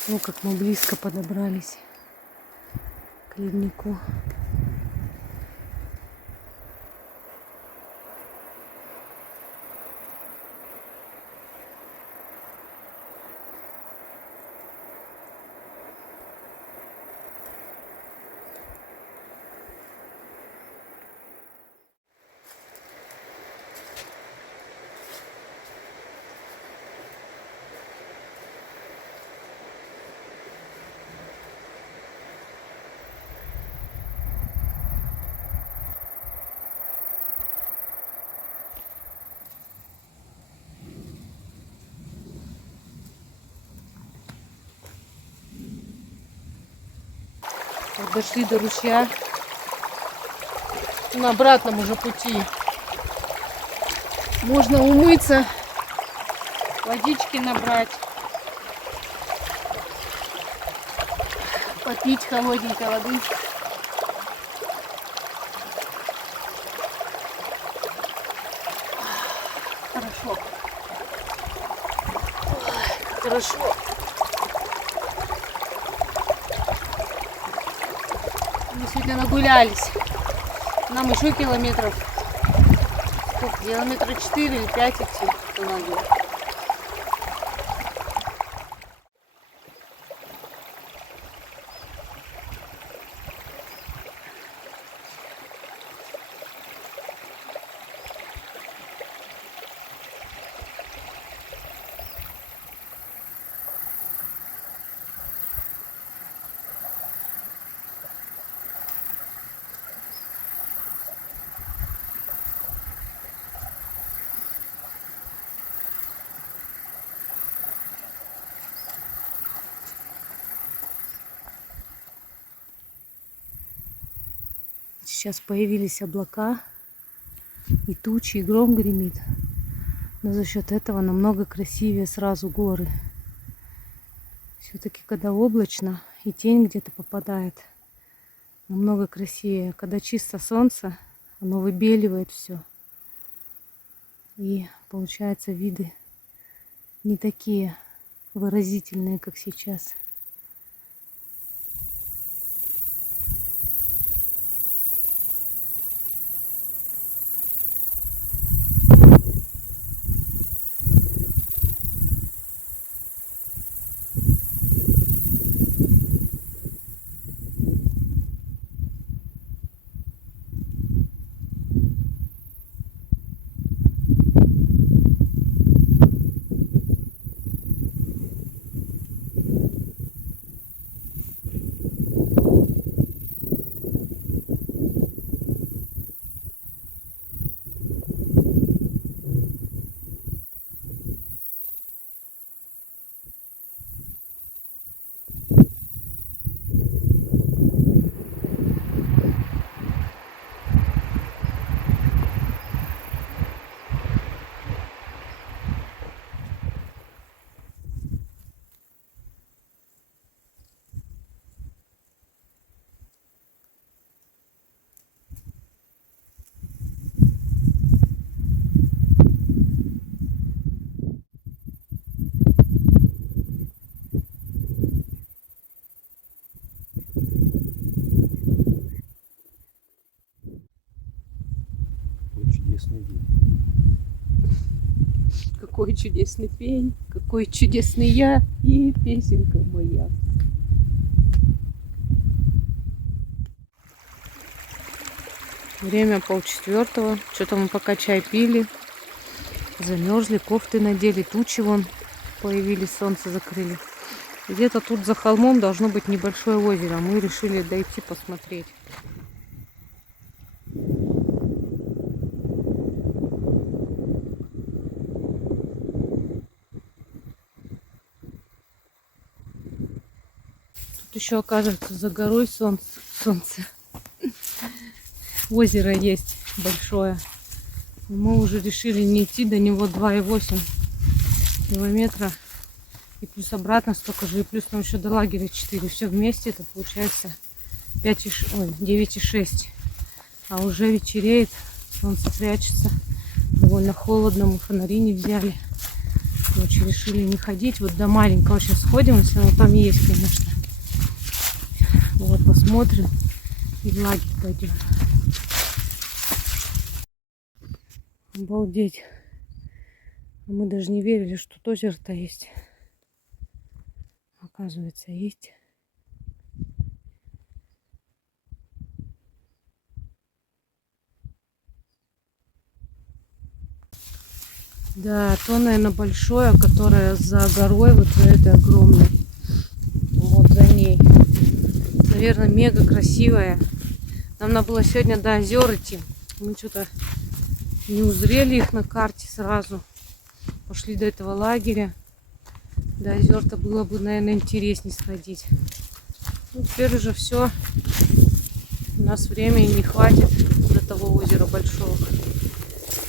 Ну, как мы близко подобрались к леднику. Вот дошли до ручья. На обратном уже пути. Можно умыться, водички набрать, попить холодненькой воды. Хорошо. Ой, хорошо. Мы сегодня нагулялись. Нам еще километров. Сколько? Километра 4 или 5 идти до лагеря. Сейчас появились облака и тучи, и гром гремит. Но за счет этого намного красивее сразу горы. Все-таки когда облачно и тень где-то попадает, намного красивее. Когда чисто солнце, оно выбеливает все. И получаются виды не такие выразительные, как сейчас. чудесный день. Какой чудесный пень, какой чудесный я и песенка моя. Время 3:30. Что-то мы пока чай пили. Замерзли, кофты надели, тучи вон появились, солнце закрыли. Где-то тут за холмом должно быть небольшое озеро. Мы решили дойти посмотреть. Тут еще, оказывается, за горой солнце. Озеро есть большое. Мы уже решили не идти до него 2,8 километра. И плюс обратно столько же. И плюс нам еще до лагеря 4. Все вместе это получается 9,6. А уже вечереет. Солнце прячется. Довольно холодно. Мы фонари не взяли. Короче, решили не ходить. Вот до маленького сейчас сходим. Если оно там есть, конечно. Вот, посмотрим. И в лагерь пойдем. Обалдеть. Мы даже не верили, что тут озеро-то есть. Оказывается, есть. Да, то, наверное, большое, которое за горой, вот за этой огромной. Вот за ней. Наверное, мега красивая. Нам надо было сегодня до озер идти. Мы что-то не узрели их на карте сразу. Пошли до этого лагеря. До озер-то было бы, наверное, интереснее сходить. Ну, теперь уже все. У нас времени не хватит до того озера большого.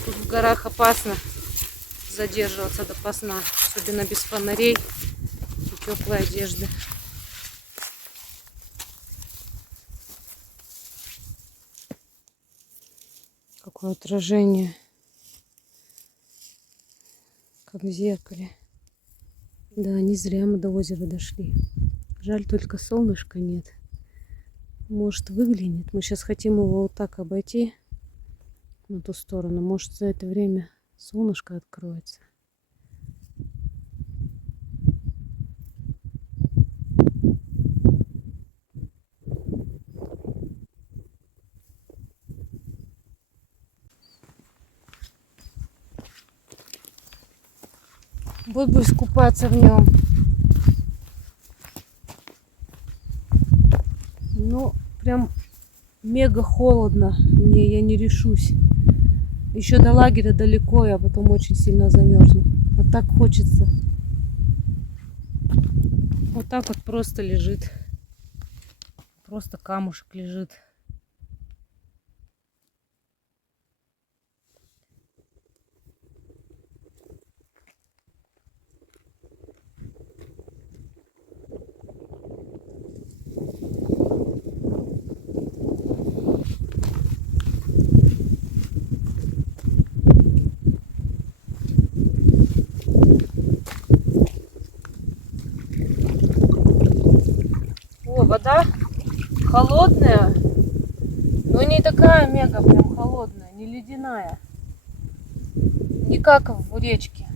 Тут в горах опасно задерживаться допоздна. Особенно без фонарей и теплой одежды. Какое отражение. Как в зеркале. Да, не зря мы до озера дошли. Жаль, только солнышка нет. Может, выглянет. Мы сейчас хотим его вот так обойти на ту сторону. Может, за это время солнышко откроется. Вот бы искупаться в нем. Ну, прям мега холодно. Не, я не решусь. Еще до лагеря далеко, я потом очень сильно замерзну. А так хочется. Вот так вот просто лежит. Просто камушек лежит. О, вода холодная, но не такая мега прям холодная, не ледяная. Не как в речке.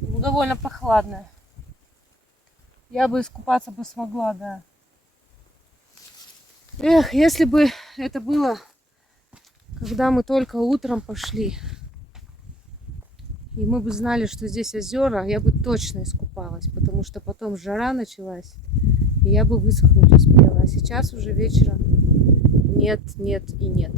Ну, довольно прохладная. Я бы искупаться бы смогла, да. Эх, если бы это было, когда мы только утром пошли, и мы бы знали, что здесь озера, я бы точно искупалась, потому что потом жара началась, и я бы высохнуть успела. А сейчас уже вечером нет, нет и нет.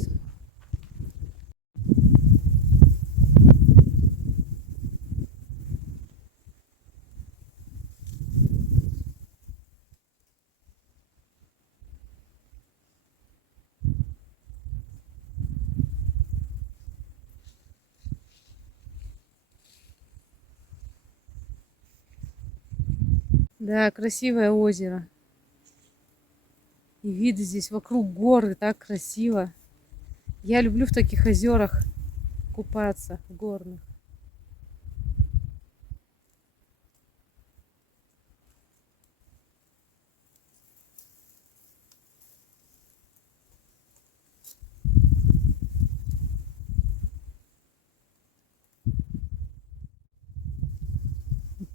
Да, красивое озеро. И виды здесь вокруг горы, так красиво. Я люблю в таких озерах купаться, в горных.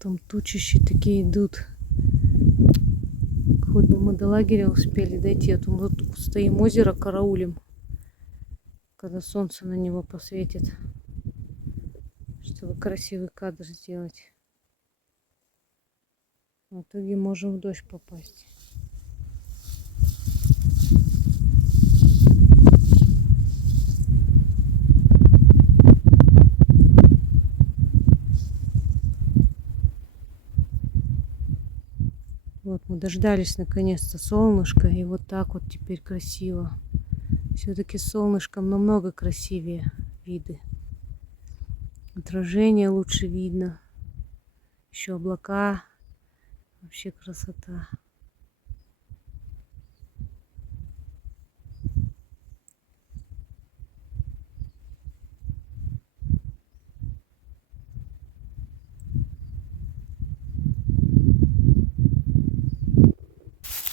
Там тучищи такие идут. Хоть бы мы до лагеря успели дойти, а то мы тут стоим, озеро караулим, когда солнце на него посветит, чтобы красивый кадр сделать. В итоге можем в дождь попасть. Вот мы дождались наконец-то солнышка, и вот так вот теперь красиво. Все-таки с солнышком намного красивее виды. Отражение лучше видно. Еще облака. Вообще красота.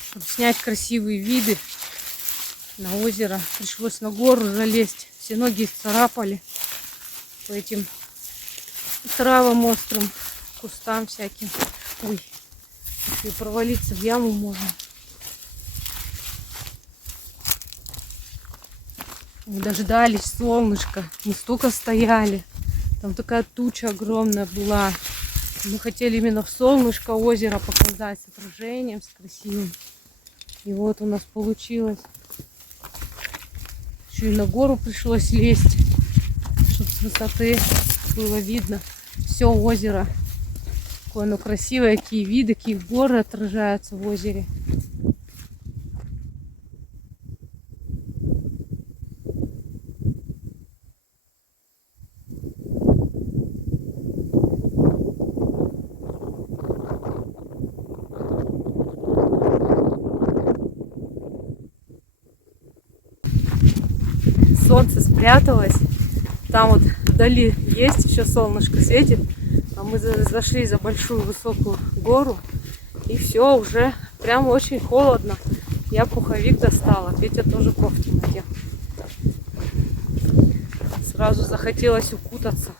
Чтобы снять красивые виды на озеро, пришлось на гору залезть. Все ноги исцарапали по этим травам острым, кустам всяким. Ой, если провалиться в яму можно. Мы дождались солнышка, мы столько стояли. Там такая туча огромная была. Мы хотели именно в солнышко озеро показать с отражением, с красивым. И вот у нас получилось. Еще и на гору пришлось лезть, чтобы с высоты было видно все озеро. Какое оно красивое, какие виды, какие горы отражаются в озере. Солнце спряталось. Там вот вдали есть еще солнышко светит. А мы зашли за большую высокую гору. И все, уже прям очень холодно. Я пуховик достала. Петя тоже кофту надел. Сразу захотелось укутаться.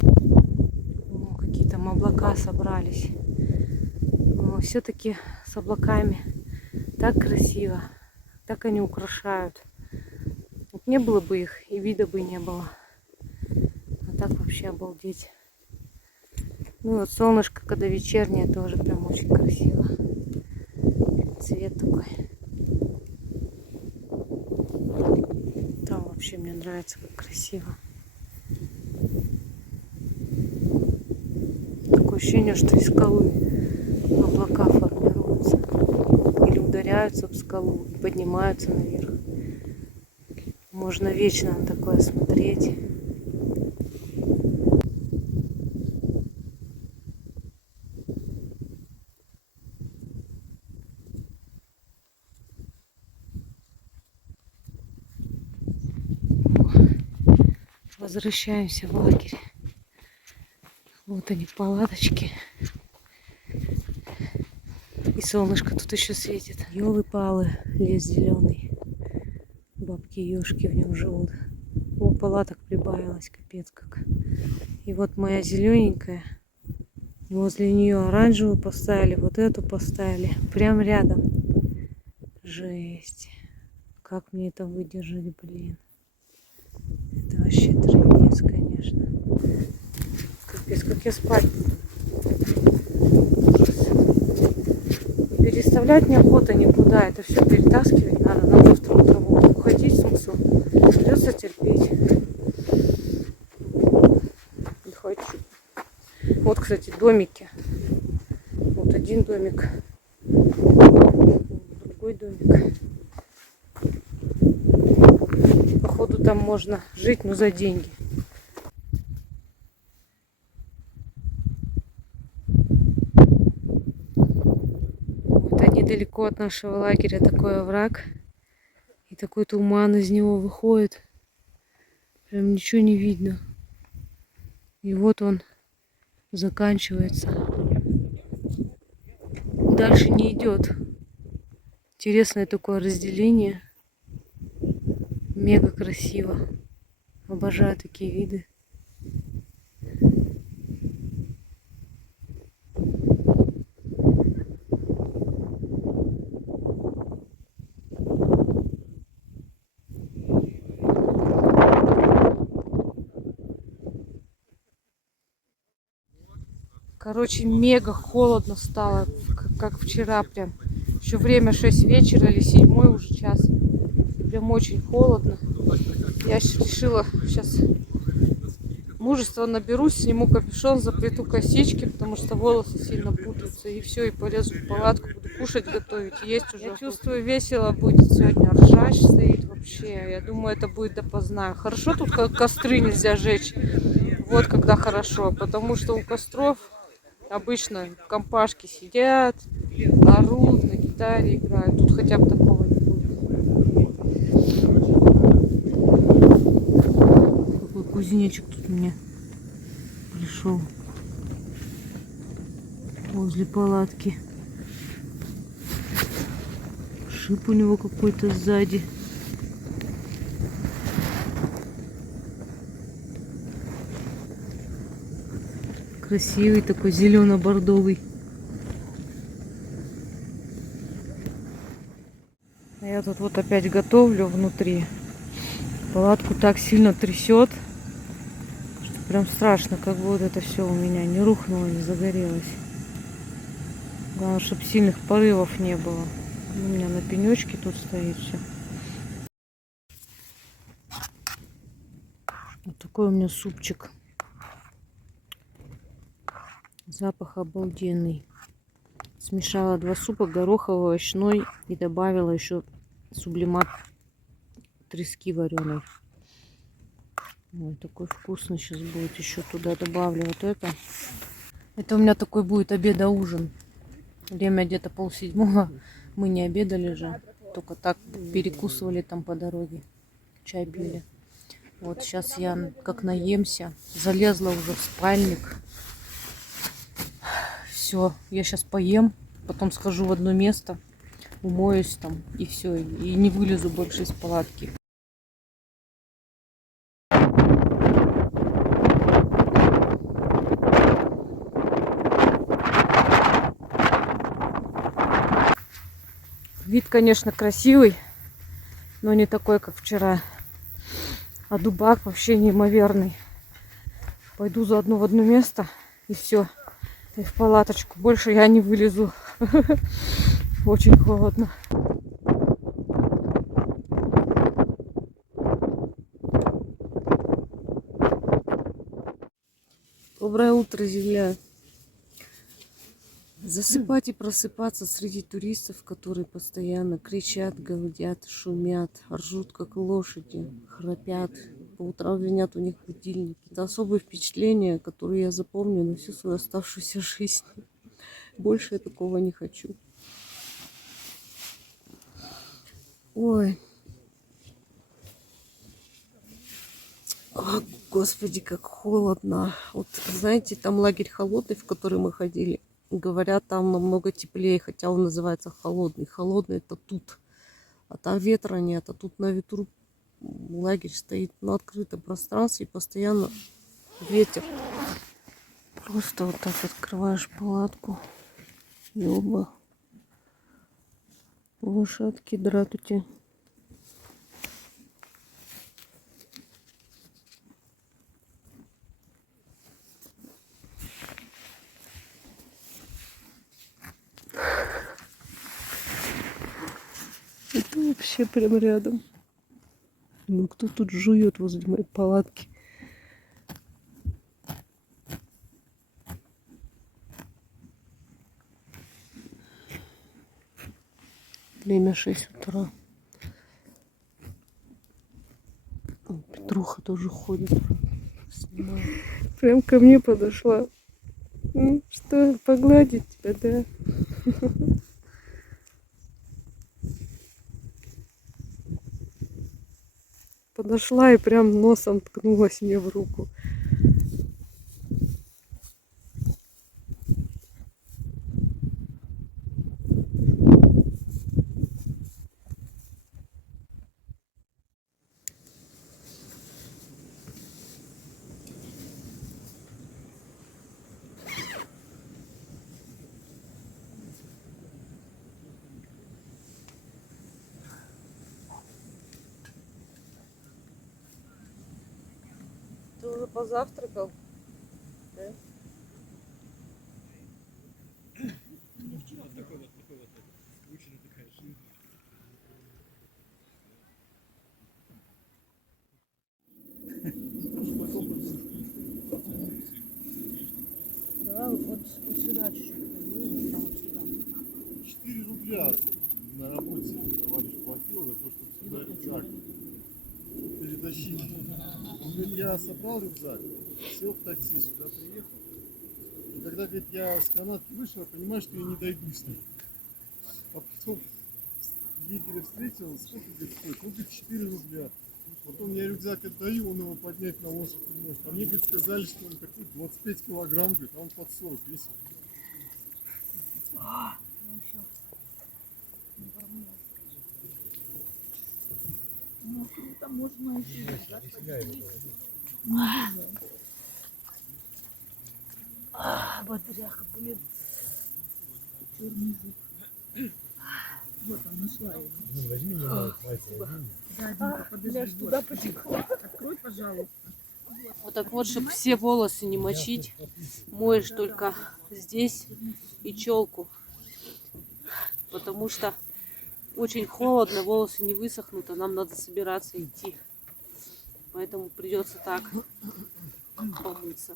О, какие там облака собрались. Но все-таки с облаками так красиво. Так они украшают. Вот не было бы их, и вида бы не было. А так вообще обалдеть. Ну вот солнышко, когда вечернее, тоже прям очень красиво. Цвет такой. Там вообще мне нравится, как красиво. Такое ощущение, что из скалы облака формируются. Или ударяются об скалу и поднимаются наверх. Можно вечно на такое смотреть. Возвращаемся в лагерь. Вот они, палаточки. И солнышко тут еще светит. Ёлы-палы, лес зеленый. Бабки-ёшки в нем живут. О, палаток прибавилось, капец как. И вот моя зелененькая. Возле нее оранжевую поставили, вот эту поставили. Прям рядом. Жесть. Как мне это выдержали, блин. Это вообще трындец, конечно. Капец, как я спать буду. Переставлять неохота никуда. Это все перетаскивать надо на завтра утром. Уходить с мусу. Придется терпеть. Не хочу. Вот, кстати, домики. Вот один домик. Другой домик. Походу там можно жить, но за деньги. Вот недалеко от нашего лагеря такой овраг. И такой туман из него выходит. Прям ничего не видно. И вот он заканчивается. Дальше не идет. Интересное такое разделение. Мега красиво. Обожаю такие виды. Короче, мега холодно стало, как вчера прям. Еще время 6 вечера или 7 уже час. Прям очень холодно. Я решила сейчас мужество наберусь, сниму капюшон, заплету косички, потому что волосы сильно путаются. И все, и полезу в палатку, буду кушать, готовить, есть уже. Я чувствую, весело будет сегодня. Ржач стоит вообще. Я думаю, это будет допоздна. Хорошо тут как костры нельзя жечь. Вот когда хорошо. Потому что у костров обычно компашки сидят, орут, на гитаре играют. Тут хотя бы такого не будет. Какой кузнечик тут у меня пришел возле палатки. Шип у него какой-то сзади. Красивый такой, зелено-бордовый. А я тут вот опять готовлю внутри. Палатку так сильно трясет, что прям страшно, как бы вот это все у меня не рухнуло, не загорелось. Главное, чтобы сильных порывов не было. У меня на пенечке тут стоит все. Вот такой у меня супчик. Запах обалденный. Смешала 2 супа, гороховый, овощной, и добавила еще сублимат трески вареной. Ой, такой вкусный сейчас будет. Еще туда добавлю вот это. Это у меня такой будет обеда-ужин. Время где-то 6:30. Мы не обедали же. Только так перекусывали там по дороге. Чай пили. Вот сейчас я как наемся. Залезла уже в спальник. Все, я сейчас поем. Потом схожу в одно место. Умоюсь там. И все. И не вылезу больше из палатки. Вид, конечно, красивый, но не такой, как вчера. А дубак вообще неимоверный. Пойду заодно в одно место и все. И в палаточку. Больше я не вылезу. Очень холодно. Доброе утро, земля. Засыпать и просыпаться среди туристов, которые постоянно кричат, галдят, шумят, ржут как лошади, храпят. По утрам звенят у них будильники. Это особые впечатления, которые я запомню на всю свою оставшуюся жизнь. Больше я такого не хочу. Ой. О, Господи, как холодно. Вот, знаете, там лагерь холодный, в который мы ходили. Говорят, там намного теплее, хотя он называется холодный. Холодный это тут. А там ветра нет. А тут на ветру лагерь стоит на открытом пространстве и постоянно ветер. Просто вот так открываешь палатку. И оба лошадки дратути. Это вообще прям рядом. Ну кто тут жует возле моей палатки? Время 6 утра. Петруха тоже ходит. Снимаю. Прям ко мне подошла. Ну, что, погладить тебя, да? Подошла и прям носом ткнулась мне в руку. Ты уже позавтракал? Да? чуть-чуть. Ну, там всегда. 4 рубля на работе товарищ платил за то, чтобы сюда рюкзак перетащить. Он говорит, я собрал рюкзак, сел в такси, сюда приехал. И когда, говорит, я с канатки вышел, я понимаю, что я не дойду с ним. А потом егеря встретил, сколько, говорит, стоит? Ну, говорит, 4 рубля. Потом я рюкзак отдаю, он его поднять на лошадь не может. А мне, говорит, сказали, что он такой 25 килограмм, говорит, а он под 40 весит. Ну, круто, можно еще рюкзак поделить. Бодряха, блин. Черный жук. Вот он, нашла его. Ну, возьми немного, Катя, возьми. Да, Димка, подожди. туда потекла. Открой, пожалуйста. Вот так вот, чтобы все волосы не мочить, моешь только здесь и челку. Потому что очень холодно, волосы не высохнут, а нам надо собираться и идти. Поэтому придется так помыться.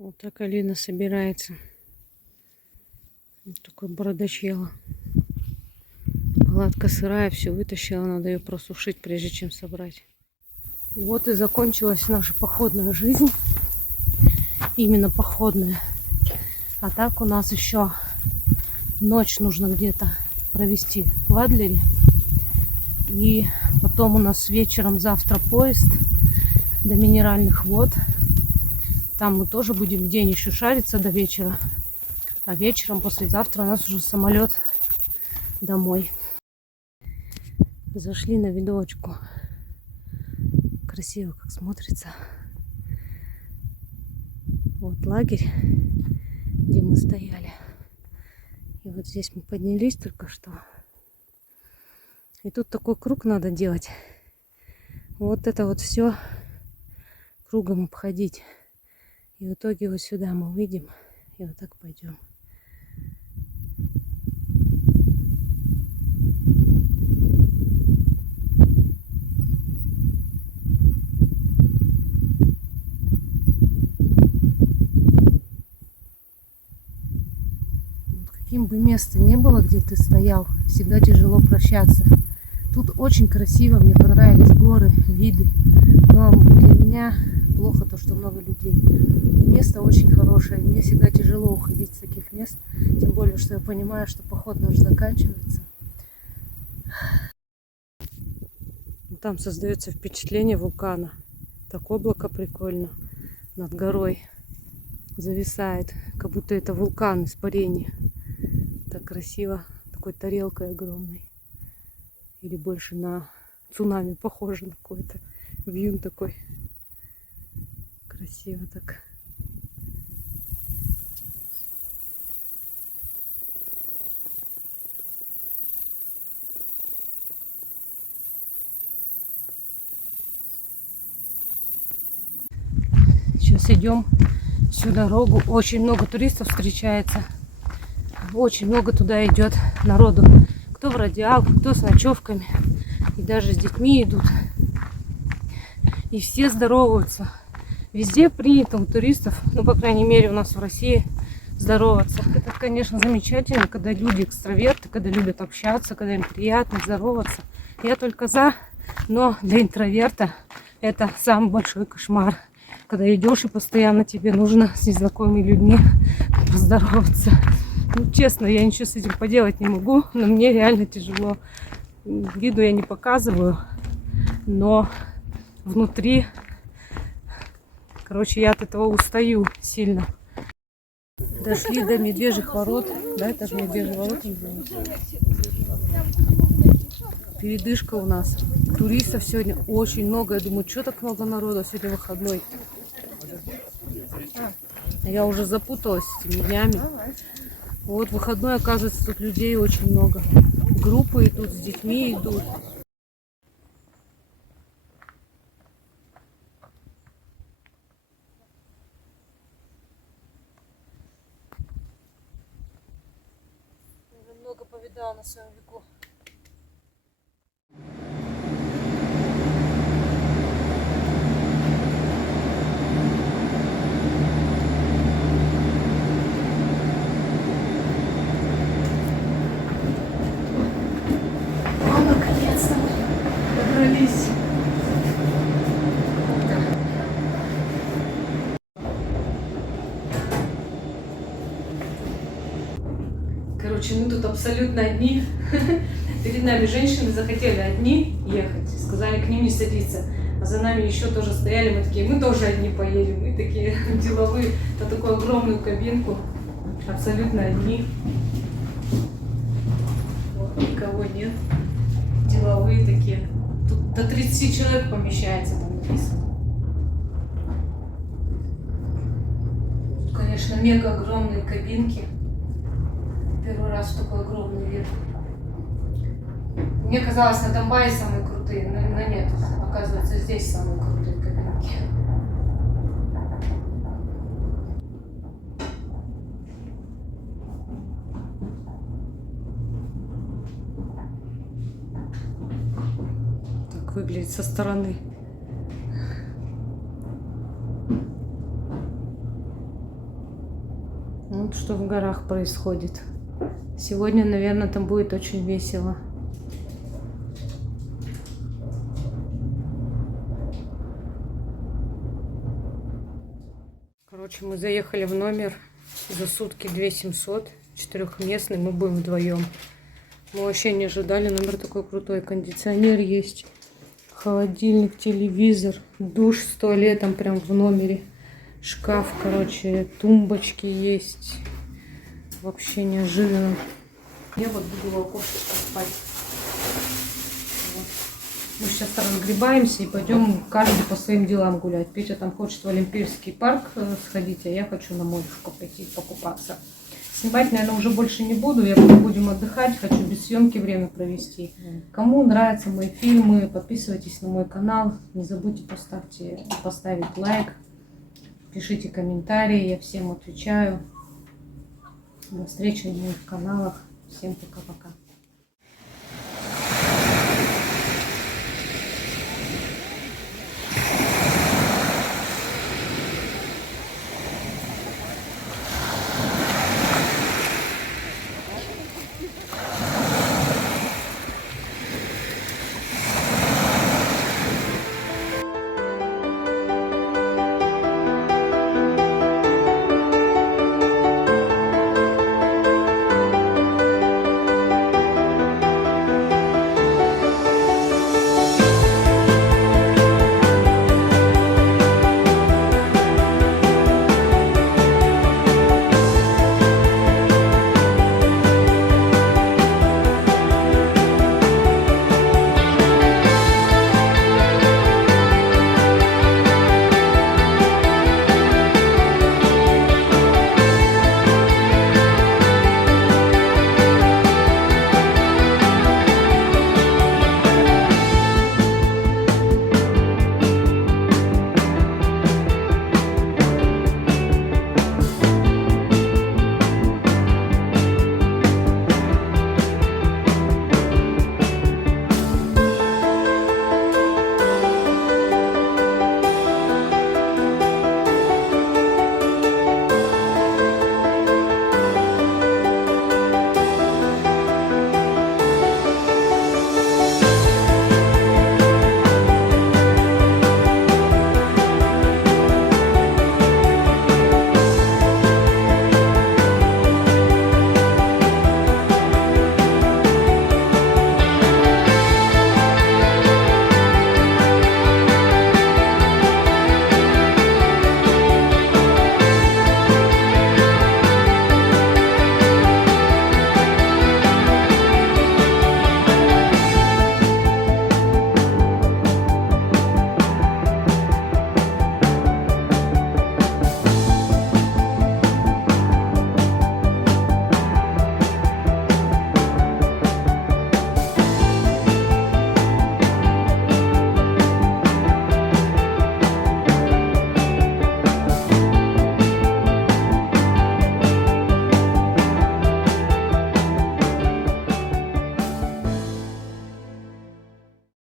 Вот так Алина собирается. Вот такой бородачела. Палатка сырая, все вытащила, надо ее просушить, прежде чем собрать. Вот и закончилась наша походная жизнь. Именно походная. А так у нас еще ночь нужно где-то провести в Адлере. И потом у нас вечером завтра поезд до Минеральных вод. Там мы тоже будем день еще шариться до вечера. А вечером, послезавтра, у нас уже самолет домой. Зашли на видочку. Красиво как смотрится. Вот лагерь, где мы стояли. И вот здесь мы поднялись только что. И тут такой круг надо делать. Вот это вот все кругом обходить. И в итоге вот сюда мы выйдем и вот так пойдем. Каким бы место ни было, где ты стоял, всегда тяжело прощаться. Тут очень красиво, мне понравились горы, виды. Но для меня плохо то, что много людей. Место очень хорошее. Мне всегда тяжело уходить с таких мест. Тем более, что я понимаю, что поход наш заканчивается. Там создается впечатление вулкана. Так облако прикольно над горой зависает. Как будто это вулкан, испарение. Так красиво. Такой тарелкой огромной. Или больше на цунами похоже на какой-то вьюн такой. Красиво так. Сейчас идем всю дорогу. Очень много туристов встречается. Очень много туда идет народу. Кто в радиалках, кто с ночевками. И даже с детьми идут. И все здороваются. Везде принято у туристов, ну, по крайней мере, у нас в России, здороваться. Это, конечно, замечательно, когда люди экстраверты, когда любят общаться, когда им приятно здороваться. Я только за, но для интроверта это самый большой кошмар. Когда идешь и постоянно тебе нужно с незнакомыми людьми поздороваться. Ну, честно, я ничего с этим поделать не могу, но мне реально тяжело. Виду я не показываю, но внутри, короче, я от этого устаю сильно. Дошли до Медвежьих ворот. Да, это же Медвежьи ворота называются. Передышка у нас. Туристов сегодня очень много. Я думаю, что так много народа? Сегодня выходной. Я уже запуталась с этими днями. Вот выходной, оказывается, тут людей очень много. Группы идут, с детьми идут. Я много повидала на своем веку. Наконец-то мы добрались. Короче, мы тут абсолютно одни. Перед нами женщины захотели одни ехать. Сказали к ним не садиться. А за нами еще тоже стояли. Мы такие, мы тоже одни поедем. Мы такие деловые. На такую огромную кабинку. Абсолютно одни. Вот, никого нет. Деловые такие. Тут до 30 человек помещается, там написано. Тут, конечно, мега огромные кабинки. Первый раз в такой огромный вид. Мне казалось, на Донбассе самые крутые, но нет. Оказывается, здесь самые крутые кабинки. Так выглядит со стороны. Вот что в горах происходит. Сегодня, наверное, там будет очень весело. Короче, мы заехали в номер за сутки 2700, четырехместный, мы будем вдвоем. Мы вообще не ожидали, номер такой крутой, кондиционер есть, холодильник, телевизор, душ с туалетом прям в номере, шкаф, короче, тумбочки есть. Вообще неожиданно. Я вот буду в окошечко спать. Вот. Мы сейчас разгребаемся и пойдем каждый по своим делам гулять. Петя там хочет в Олимпийский парк сходить, а я хочу на морюшку пойти покупаться. Снимать, наверное, уже больше не буду. Я будем отдыхать, хочу без съемки время провести. Кому нравятся мои фильмы, подписывайтесь на мой канал. Не забудьте поставить лайк. Пишите комментарии, я всем отвечаю. До встречи на моих каналах. Всем пока-пока.